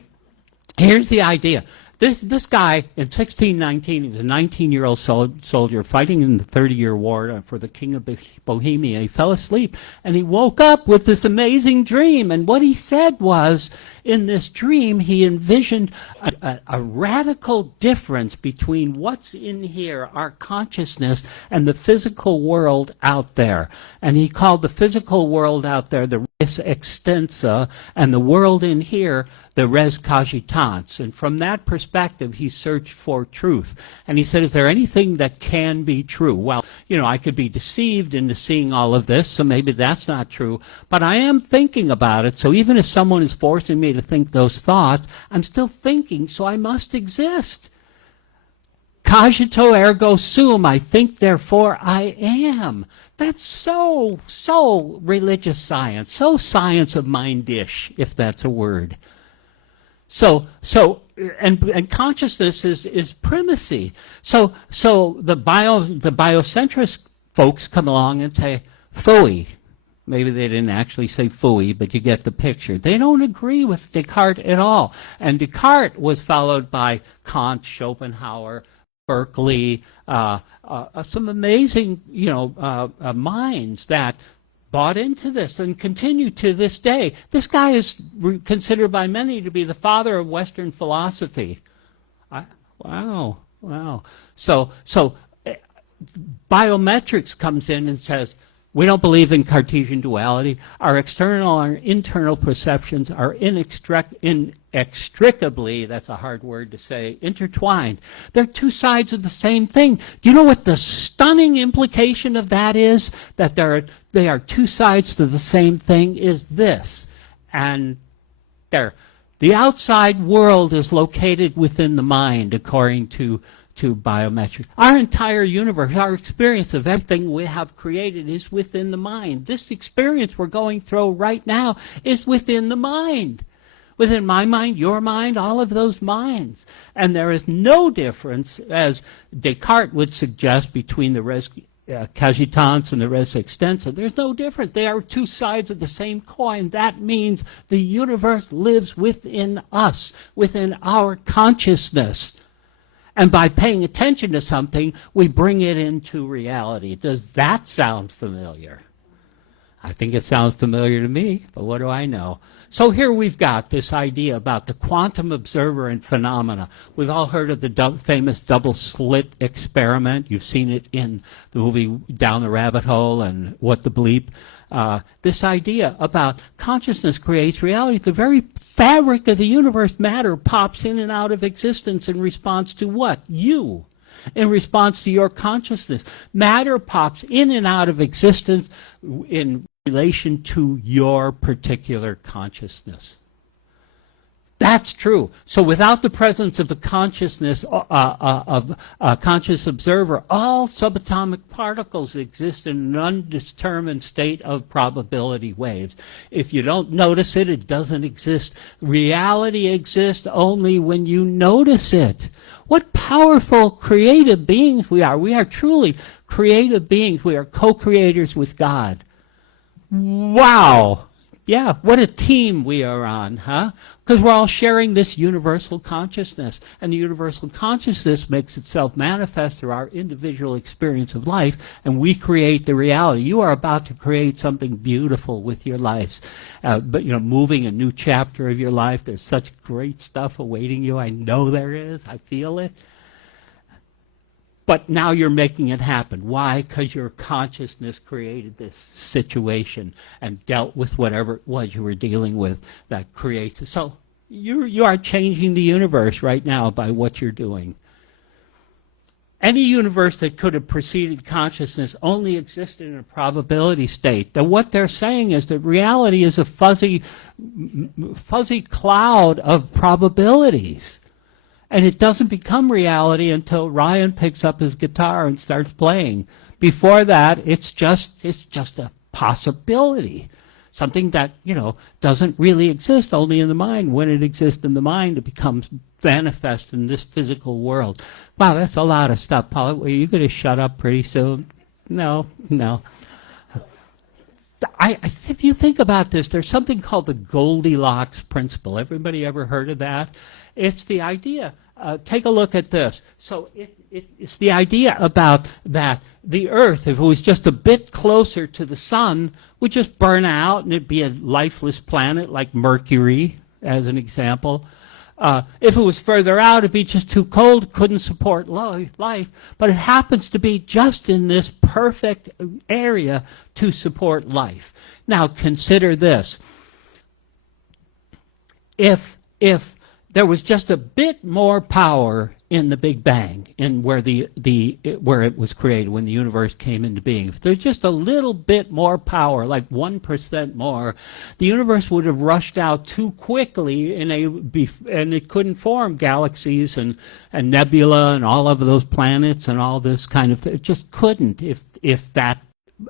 here's the idea. This guy in 1619, he was a 19-year-old soldier fighting in the 30-Year War for the King of Bohemia. He fell asleep, and he woke up with this amazing dream. And what he said was, in this dream, he envisioned a radical difference between what's in here, our consciousness, and the physical world out there. And he called the physical world out there the res extensa, and the world in here the res cogitans. And from that perspective, he searched for truth. And he said, is there anything that can be true? Well, I could be deceived into seeing all of this, so maybe that's not true. But I am thinking about it, so even if someone is forcing me to think those thoughts, I'm still thinking, so I must exist. Cogito ergo sum, I think, therefore I am. That's so religious science, so science of mind-ish, if that's a word. So consciousness is primacy. So the biocentrist folks come along and say, phooey. Maybe they didn't actually say phooey, but you get the picture. They don't agree with Descartes at all. And Descartes was followed by Kant, Schopenhauer, Berkeley, some amazing, minds that bought into this and continue to this day. This guy is considered by many to be the father of Western philosophy. Wow. So biometrics comes in and says, we don't believe in Cartesian duality. Our external and internal perceptions are inextricably, that's a hard word to say, intertwined. They're two sides of the same thing. Do you know what the stunning implication of that is? That they are two sides to the same thing is this. And the outside world is located within the mind, according to biometrics. Our entire universe, our experience of everything we have created is within the mind. This experience we're going through right now is within the mind. Within my mind, your mind, all of those minds. And there is no difference, as Descartes would suggest, between the res cogitans and the res extensa. There's no difference. They are two sides of the same coin. That means the universe lives within us, within our consciousness. And by paying attention to something, we bring it into reality. Does that sound familiar? I think it sounds familiar to me, but what do I know? So here we've got this idea about the quantum observer and phenomena. We've all heard of the famous double slit experiment. You've seen it in the movie Down the Rabbit Hole and What the Bleep. This idea about consciousness creates reality. The very fabric of the universe, matter, pops in and out of existence in response to what? You. In response to your consciousness. Matter pops in and out of existence in relation to your particular consciousness. That's true. So without the presence of the consciousness of a conscious observer, all subatomic particles exist in an undetermined state of probability waves. If you don't notice it, it doesn't exist. Reality exists only when you notice it. What powerful creative beings we are. We are truly creative beings. We are co-creators with God. Wow. Yeah, what a team we are on, huh? Because we're all sharing this universal consciousness. And the universal consciousness makes itself manifest through our individual experience of life, and we create the reality. You are about to create something beautiful with your lives. But, you know, moving a new chapter of your life. There's such great stuff awaiting you. I know there is. I feel it. But now you're making it happen. Why? Because your consciousness created this situation and dealt with whatever it was you were dealing with that creates it. So you are changing the universe right now by what you're doing. Any universe that could have preceded consciousness only existed in a probability state. That what they're saying is that reality is a fuzzy cloud of probabilities. And it doesn't become reality until Ryan picks up his guitar and starts playing. Before that, it's just a possibility. Something that, you know, doesn't really exist only in the mind. When it exists in the mind, it becomes manifest in this physical world. Wow, that's a lot of stuff. Paulette, are you going to shut up pretty soon? No. If you think about this, there's something called the Goldilocks principle. Everybody ever heard of that? It's the idea. Take a look at this. So it's the idea about that the Earth, if it was just a bit closer to the sun, would just burn out and it'd be a lifeless planet like Mercury, as an example. If it was further out, it'd be just too cold, couldn't support life. But it happens to be just in this perfect area to support life. Now, consider this. If there was just a bit more power in the Big Bang, in where where it was created, when the universe came into being. If there's just a little bit more power, like 1% more, the universe would have rushed out too quickly, and it couldn't form galaxies and nebula and all of those planets and all this kind of thing. It just couldn't if that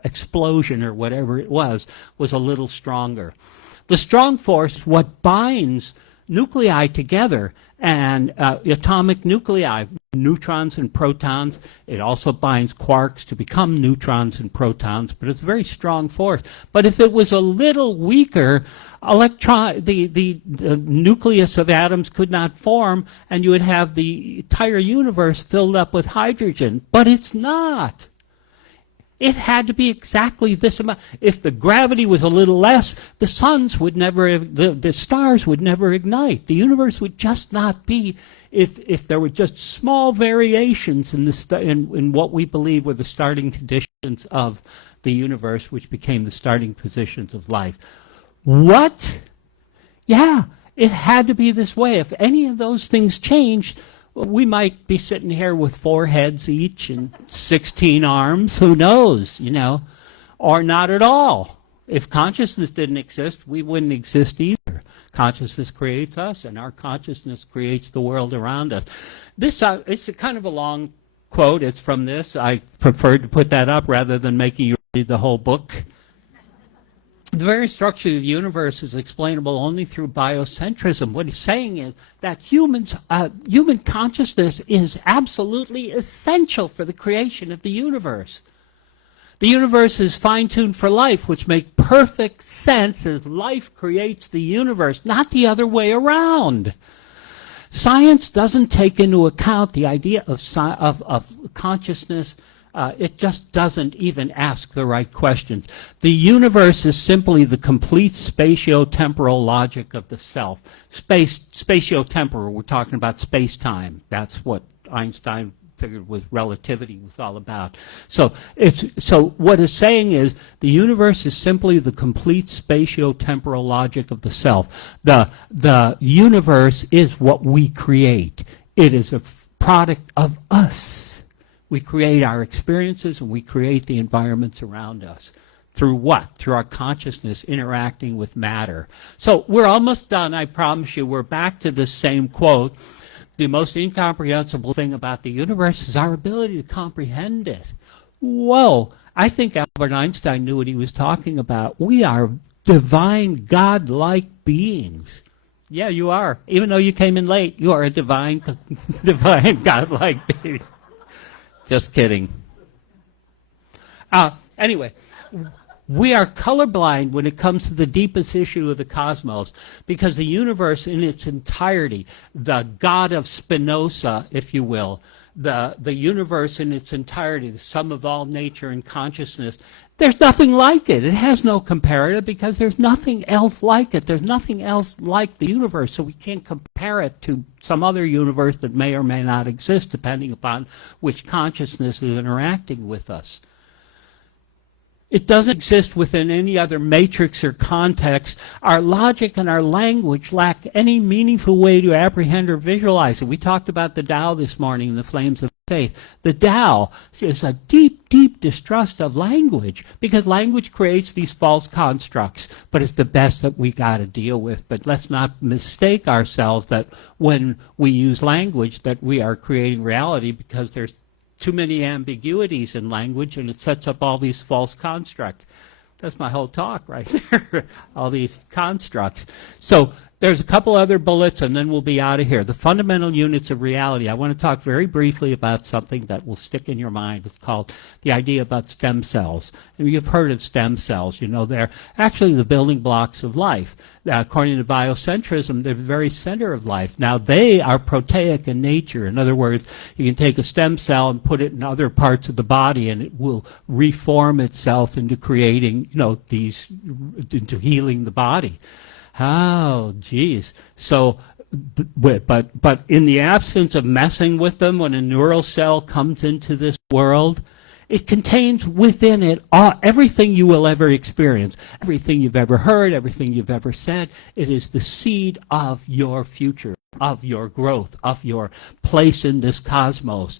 explosion or whatever it was a little stronger. The strong force, what binds nuclei together, and atomic nuclei, neutrons and protons. It also binds quarks to become neutrons and protons, but it's a very strong force. But if it was a little weaker, the nucleus of atoms could not form, and you would have the entire universe filled up with hydrogen. But it's not. It had to be exactly this amount. If the gravity was a little less, the stars would never ignite. The universe would just not be, if there were just small variations in what we believe were the starting conditions of the universe, which became the starting positions of life. What? Yeah, it had to be this way. If any of those things changed, we might be sitting here with 4 heads each and 16 arms. Who knows, or not at all. If consciousness didn't exist, we wouldn't exist either. Consciousness creates us, and our consciousness creates the world around us. This it's a kind of a long quote. It's from this. I preferred to put that up rather than making you read the whole book. The very structure of the universe is explainable only through biocentrism. What he's saying is that human consciousness is absolutely essential for the creation of the universe. The universe is fine-tuned for life, which makes perfect sense as life creates the universe, not the other way around. Science doesn't take into account the idea of consciousness It just doesn't even ask the right questions. The universe is simply the complete spatio-temporal logic of the self. Spatio-temporal, we're talking about space-time. That's what Einstein figured was relativity was all about. So what it's saying is the universe is simply the complete spatio-temporal logic of the self. The universe is what we create. It is a product of us. We create our experiences and we create the environments around us. Through what? Through our consciousness interacting with matter. So we're almost done, I promise you. We're back to this same quote. The most incomprehensible thing about the universe is our ability to comprehend it. Whoa! I think Albert Einstein knew what he was talking about. We are divine, God-like beings. Yeah, you are. Even though you came in late, you are a divine, God-like being. Just kidding. Anyway, we are colorblind when it comes to the deepest issue of the cosmos, because the universe in its entirety, the God of Spinoza, if you will, the universe in its entirety, the sum of all nature and consciousness, there's nothing like it. It has no comparative because there's nothing else like it. There's nothing else like the universe, so we can't compare it to some other universe that may or may not exist, depending upon which consciousness is interacting with us. It doesn't exist within any other matrix or context. Our logic and our language lack any meaningful way to apprehend or visualize it. We talked about the Tao this morning in the Flames of Faith. The Tao is a deep, deep distrust of language, because language creates these false constructs, but it's the best that we got to deal with. But let's not mistake ourselves that when we use language that we are creating reality, because there's too many ambiguities in language, and it sets up all these false constructs. That's my whole talk right there, all these constructs. So there's a couple other bullets, and then we'll be out of here. The fundamental units of reality. I want to talk very briefly about something that will stick in your mind. It's called the idea about stem cells. And you've heard of stem cells. You know, they're actually the building blocks of life. According to biocentrism, they're the very center of life. Now, they are proteic in nature. In other words, you can take a stem cell and put it in other parts of the body, and it will reform itself into creating, you know, into healing the body. Oh, geez. So, but in the absence of messing with them, when a neural cell comes into this world, it contains within it everything you will ever experience, everything you've ever heard, everything you've ever said. It is the seed of your future, of your growth, of your place in this cosmos.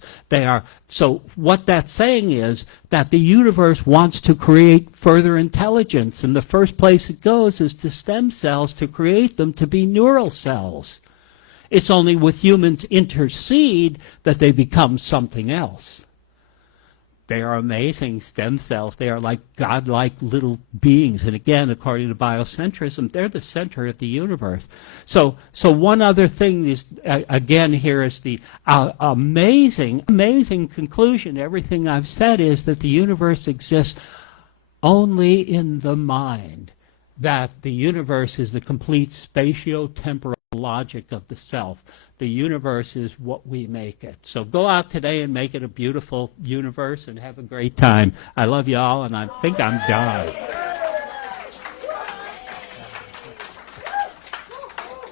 So what that's saying is that the universe wants to create further intelligence, and the first place it goes is to stem cells to create them to be neural cells. It's only with humans intercede that they become something else. They are amazing stem cells. They are like godlike little beings. And again, according to biocentrism, they're the center of the universe. So one other thing is, again, here is the amazing conclusion. Everything I've said is that the universe exists only in the mind, that the universe is the complete spatio-temporal logic of the self. The universe is what we make it. So go out today and make it a beautiful universe and have a great time. I love you all, and I think I'm done.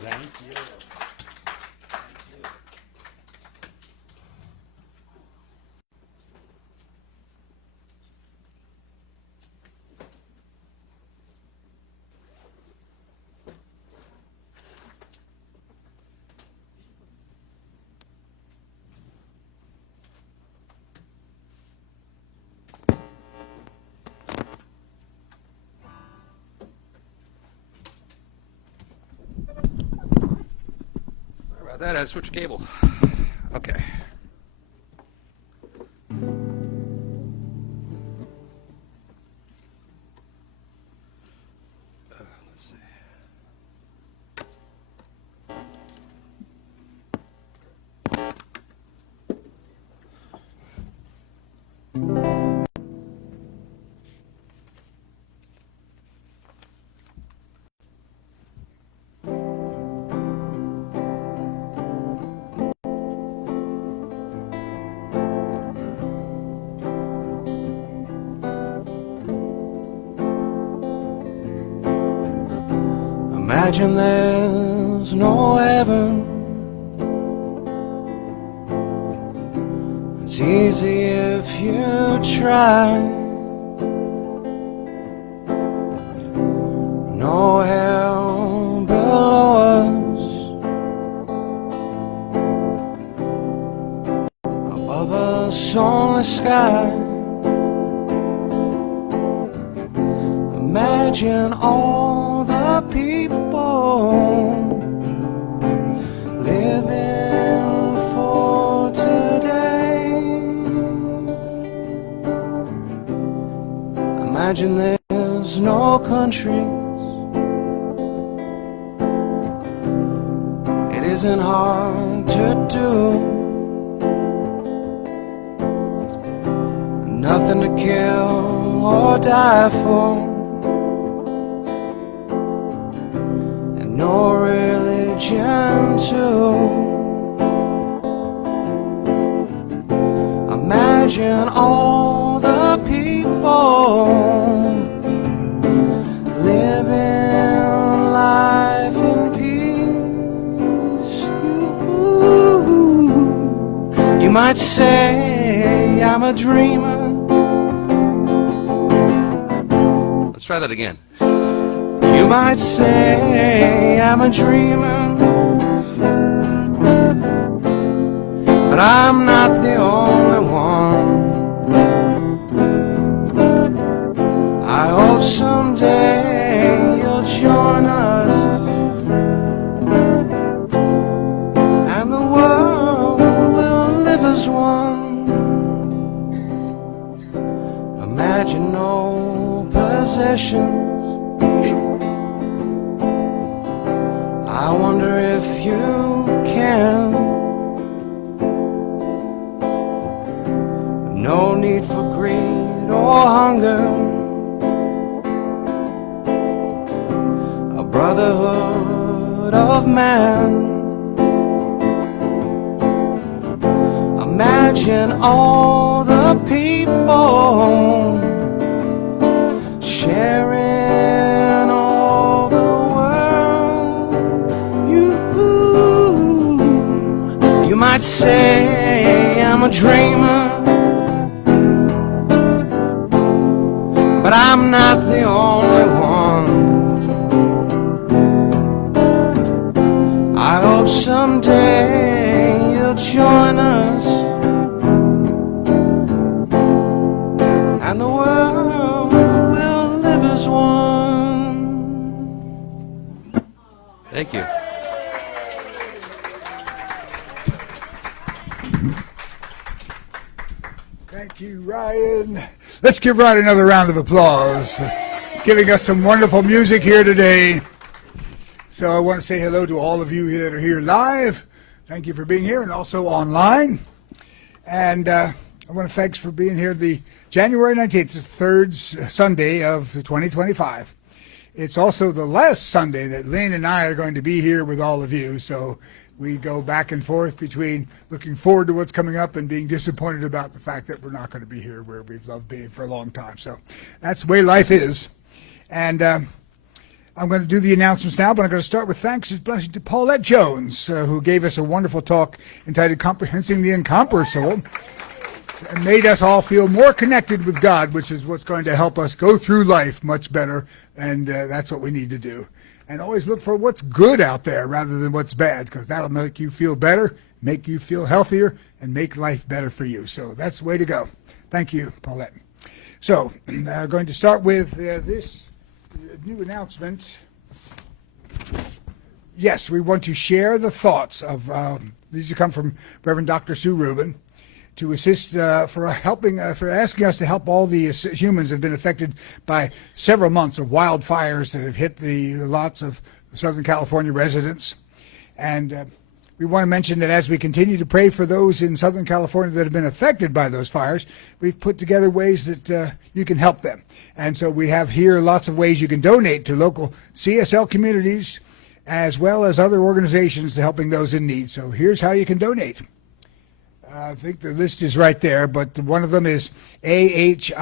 Thank you. About that, I had to switch cable. Okay. Let's see. Imagine there's no heaven. It's easy if you try. No hell below us, above us only sky. Imagine all the people living for today. Imagine there's no countries. It isn't hard to do. Nothing to kill or die for. No religion too. Imagine all the people living life in peace. You might say I'm a dreamer. Let's try that again. You might say I'm a dreamer, but I'm not the only one. I hope someday you'll join us, and the world will live as one. Imagine no possessions. I wonder if you can. No need for greed or hunger. A brotherhood of man. Imagine all the people sharing all the world. You might say I'm a dreamer, but I'm not the only one. I hope someday you'll join us, and the world will live as one. Thank you. Thank you, Ryan. Let's give Ryan another round of applause for giving us some wonderful music here today. So I want to say hello to all of you that are here live. Thank you for being here, and also online. And I want to thanks for being here the January 19th, the third Sunday of 2025. It's also the last Sunday that Lynn and I are going to be here with all of you. So we go back and forth between looking forward to what's coming up and being disappointed about the fact that we're not going to be here where we've loved being for a long time. So that's the way life is. And I'm going to do the announcements now, but I'm going to start with thanks and blessing to Paulette Jones, who gave us a wonderful talk entitled Comprehending the Incomprehensible, and made us all feel more connected with God, which is what's going to help us go through life much better, and that's what we need to do. And always look for what's good out there rather than what's bad, because that'll make you feel better, make you feel healthier, and make life better for you. So that's the way to go. Thank you, Paulette. So I'm going to start with this new announcement. Yes, we want to share the thoughts of, these come from Reverend Dr. Sue Rubin, to assist for asking us to help all the humans that have been affected by several months of wildfires that have hit the lots of Southern California residents. And we want to mention that as we continue to pray for those in Southern California that have been affected by those fires, we've put together ways that you can help them. And so we have here lots of ways you can donate to local CSL communities as well as other organizations to helping those in need. So here's how you can donate. I think the list is right there, but one of them is AHIAIH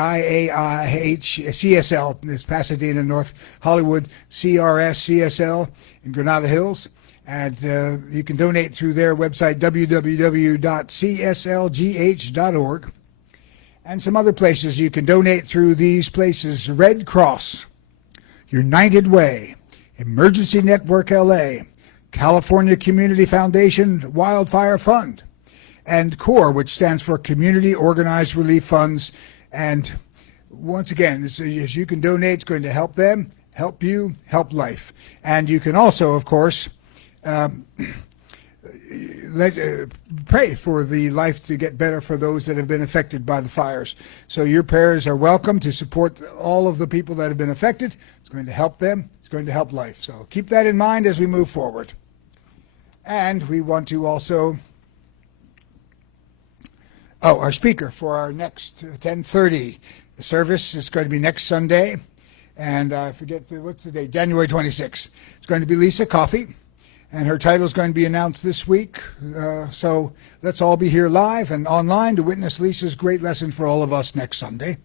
This Pasadena, North Hollywood, CRS in Granada Hills. And you can donate through their website, www.cslgh.org. And some other places you can donate through these places: Red Cross, United Way, Emergency Network LA, California Community Foundation Wildfire Fund, and CORE, which stands for Community Organized Relief Funds. And once again, as you can donate, it's going to help them, help you, help life. And you can also, of course, pray for the life to get better for those that have been affected by the fires. So your prayers are welcome to support all of the people that have been affected. It's going to help them. It's going to help life. So keep that in mind as we move forward. And we want to also... our speaker for our next 10:30 service is going to be next Sunday. And I forget, what's the date? January 26th. It's going to be Lisa Coffey. And her title is going to be announced this week. So let's all be here live and online to witness Lisa's great lesson for all of us next Sunday.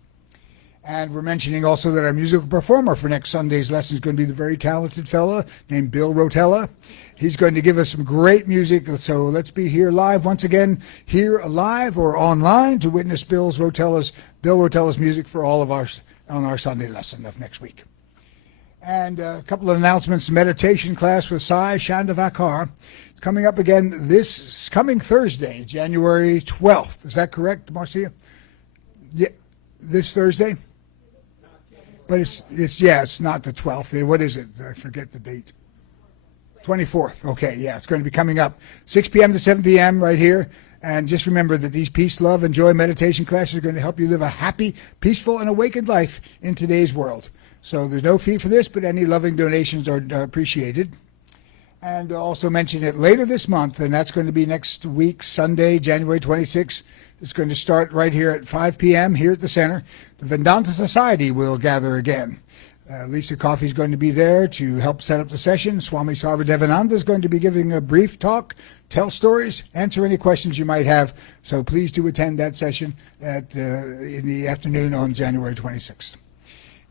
And we're mentioning also that our musical performer for next Sunday's lesson is going to be the very talented fella named Bill Rotella. He's going to give us some great music. So let's be here live once again, here live or online, to witness Bill Rotella's music for all of us on our Sunday lesson of next week. And a couple of announcements. Meditation class with Sai Chandavakar. It's coming up again this coming Thursday, January 12th. Is that correct, Marcia? Yeah, this Thursday? But it's not the 12th. What is it? I forget the date. 24th. Okay, yeah, it's going to be coming up 6 p.m. to 7 p.m. right here. And just remember that these peace, love, and joy meditation classes are going to help you live a happy, peaceful, and awakened life in today's world. So there's no fee for this, but any loving donations are appreciated. And also mention it later this month, and that's going to be next week, Sunday, January 26th. It's going to start right here at 5 p.m. here at the center. The Vedanta Society will gather again. Lisa Coffey is going to be there to help set up the session. Swami Sarvadevananda is going to be giving a brief talk, tell stories, answer any questions you might have. So please do attend that session in the afternoon on January 26th.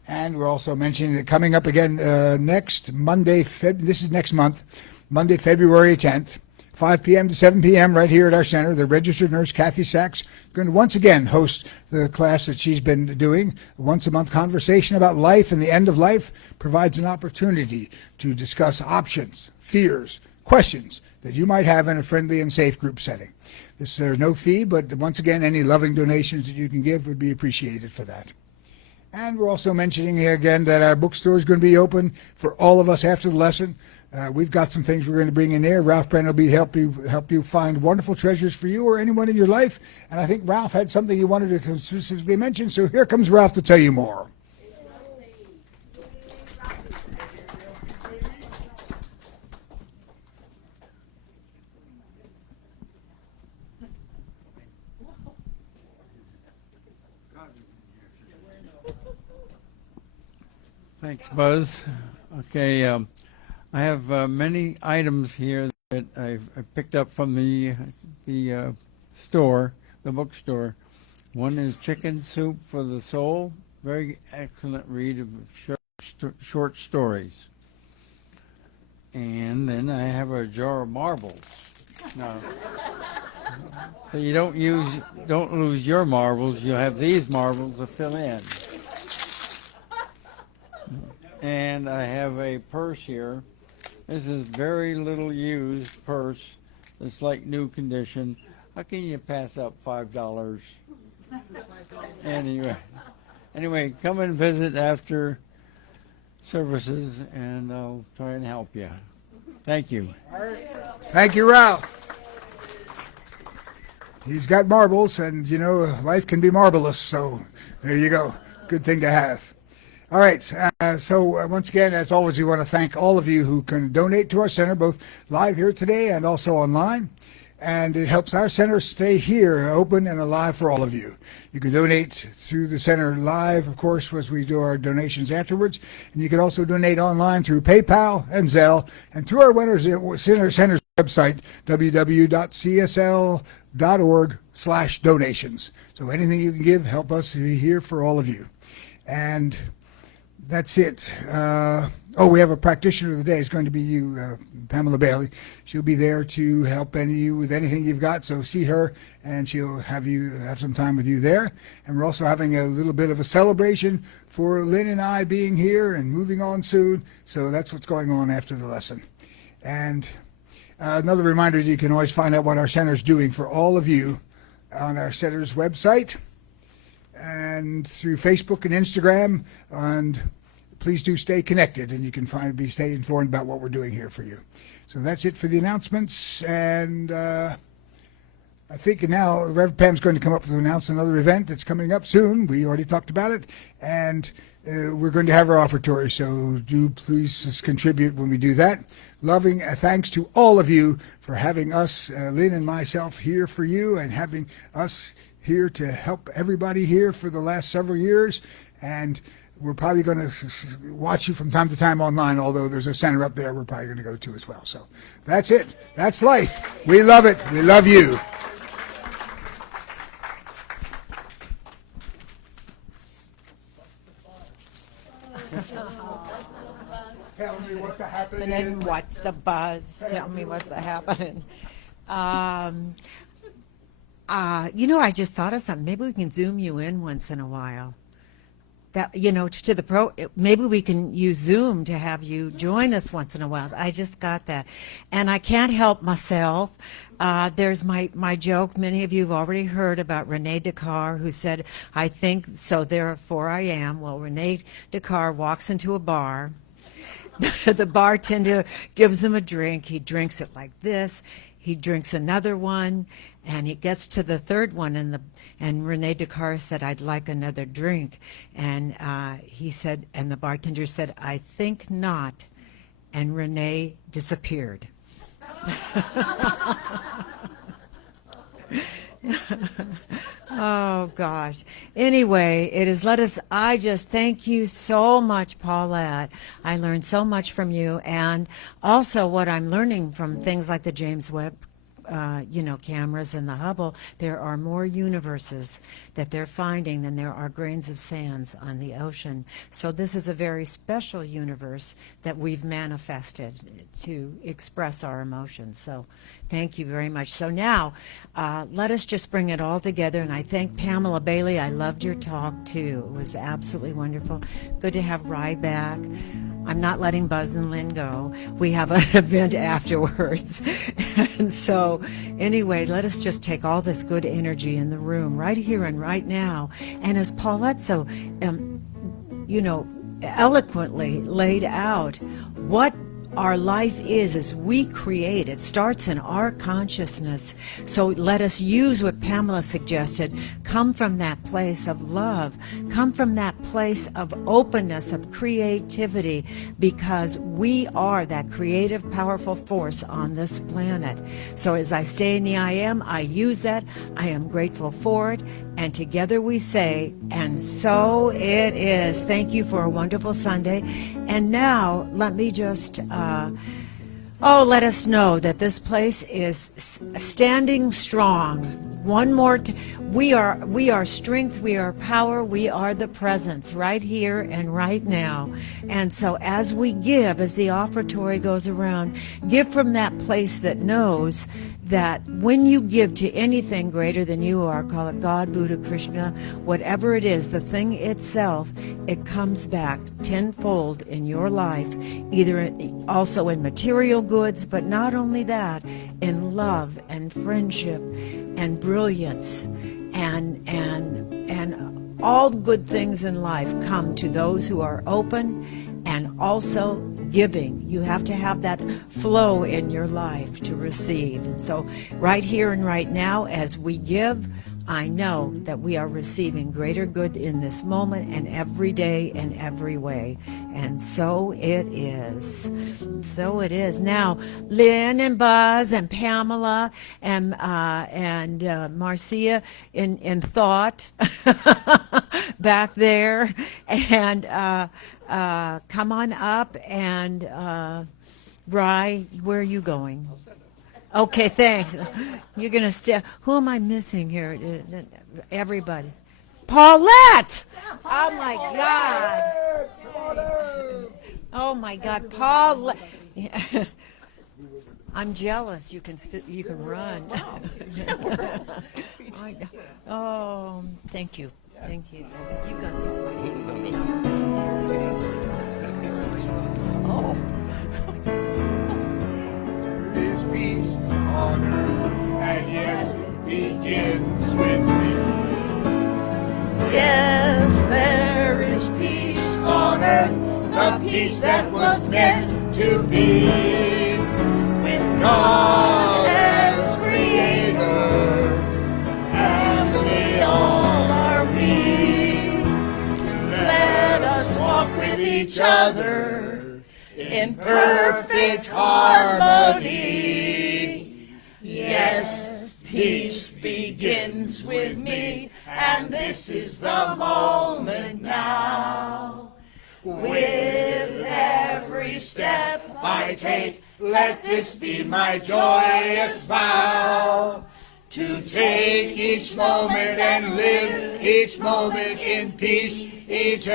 And we're also mentioning that coming up again next Monday, this is next month, Monday, February 10th, 5 p.m. to 7 p.m. right here at our center. The registered nurse, Kathy Sachs, going to once again host the class that she's been doing. A once-a-month conversation about life and the end of life provides an opportunity to discuss options, fears, questions that you might have in a friendly and safe group setting. There's no fee, but once again, any loving donations that you can give would be appreciated for that. And we're also mentioning here again that our bookstore is going to be open for all of us after the lesson. We've got some things we're going to bring in there. Ralph Brennan will help you find wonderful treasures for you or anyone in your life. And I think Ralph had something he wanted to specifically mention. So here comes Ralph to tell you more. Thanks, Buzz. Okay, I have many items here that I picked up from the store, the bookstore. One is Chicken Soup for the Soul, very excellent read of short stories. And then I have a jar of marbles. Now, so you don't lose your marbles. You'll have these marbles to fill in. And I have a purse here. This is very little used purse. It's like new condition. How can you pass up $5? Anyway, come and visit after services, and I'll try and help you. Thank you. All right. Thank you, Ralph. He's got marbles, and you know, life can be marvelous. So there you go. Good thing to have. All right, so once again, as always, we want to thank all of you who can donate to our center, both live here today and also online. And it helps our center stay here open and alive for all of you. You can donate through the center live, of course, as we do our donations afterwards. And you can also donate online through PayPal and Zelle. And through our center's website, www.csl.org/donations. So anything you can give, help us be here for all of you. And that's it. We have a practitioner of the day. It's going to be you, Pamela Bailey. She'll be there to help you with anything you've got. So see her, and she'll have some time with you there. And we're also having a little bit of a celebration for Lynn and I being here and moving on soon. So that's what's going on after the lesson. And another reminder, you can always find out what our center's doing for all of you on our center's website and through Facebook and Instagram. And please do stay connected, and you can stay informed about what we're doing here for you. So that's it for the announcements. And I think now Rev Pam's going to come up to announce another event that's coming up soon. We already talked about it. And we're going to have our offertory, so do please contribute when we do that. Loving thanks to all of you for having us, Lynn and myself, here for you, and having us here to help everybody here for the last several years. And we're probably going to watch you from time to time online, although there's a center up there we're probably going to go to as well. So that's it. That's life. We love it. We love you. Tell me what's happening. And what's the buzz? Tell me what's happening. I just thought of something. Maybe we can Zoom you in once in a while. That, to the maybe we can use Zoom to have you join us once in a while. I just got that. And I can't help myself. There's my joke. Many of you have already heard about Rene Descartes, who said, I think, so therefore I am. Well, Rene Descartes walks into a bar. The bartender gives him a drink. He drinks it like this. He drinks another one, and he gets to the third one, and Rene Descartes said, I'd like another drink. And he said, and the bartender said, I think not. And Rene disappeared. Oh, gosh. Anyway, I just thank you so much, Paulette. I learned so much from you, and also what I'm learning from things like the James Webb cameras and the Hubble. There are more universes that they're finding than there are grains of sands on the ocean. So this is a very special universe that we've manifested to express our emotions. So thank you very much. So now let us just bring it all together. And I thank Pamela Bailey. I loved your talk too. It was absolutely wonderful. Good to have Rye back. I'm not letting Buzz and Lynn go. We have an event afterwards. And so anyway, let us just take all this good energy in the room right here and right now. And as Paulette so, eloquently laid out, what our life is we create. It starts in our consciousness. So let us use what Pamela suggested. Come from that place of love. Come from that place of openness, of creativity, because we are that creative, powerful force on this planet. So as I stay in the I am, I use that. I am grateful for it. And together we say, and so it is. Thank you for a wonderful Sunday. And now let me just, let us know that this place is standing strong. One more, we are strength, we are power, we are the presence right here and right now. And so as we give, as the offertory goes around, give from that place that knows that when you give to anything greater than you are, call it God, Buddha, Krishna, whatever it is, the thing itself, it comes back tenfold in your life, either also in material goods, but not only that, in love and friendship and brilliance and all good things in life come to those who are open and also giving. You have to have that flow in your life to receive. And so right here and right now, as we give, I know that we are receiving greater good in this moment and every day in every way. And so it is. So it is. Now, Lynn and Buzz and Pamela and Marcia in thought back there. And come on up. And Rye, where are you going? Okay, thanks. You're going to stay. Who am I missing here? Everybody. Paulette! Oh, my God. Oh, my God. Paulette. I'm jealous. You can run. Oh, thank you. Thank you. You got this. Oh. Is peace on earth, and yes, it begins with me. Yes, there is peace on earth, The peace that was meant to be with God as Creator, and we all are we. Let us walk with each other in perfect harmony. Yes, peace begins with me, and this is the moment now. With every step I take, let this be my joyous vow. To take each moment and live each moment in peace eternally.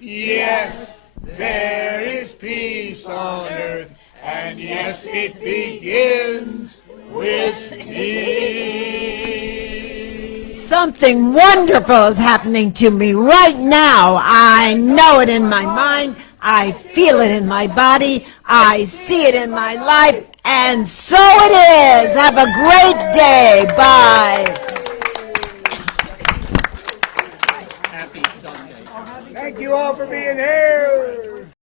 Yes, there is peace on earth, and yes, it begins with me. Something wonderful is happening to me right now. I know it in my mind. I feel it in my body. I see it in my life. And so it is. Have a great day. Bye. Happy Sunday. Thank you all for being here.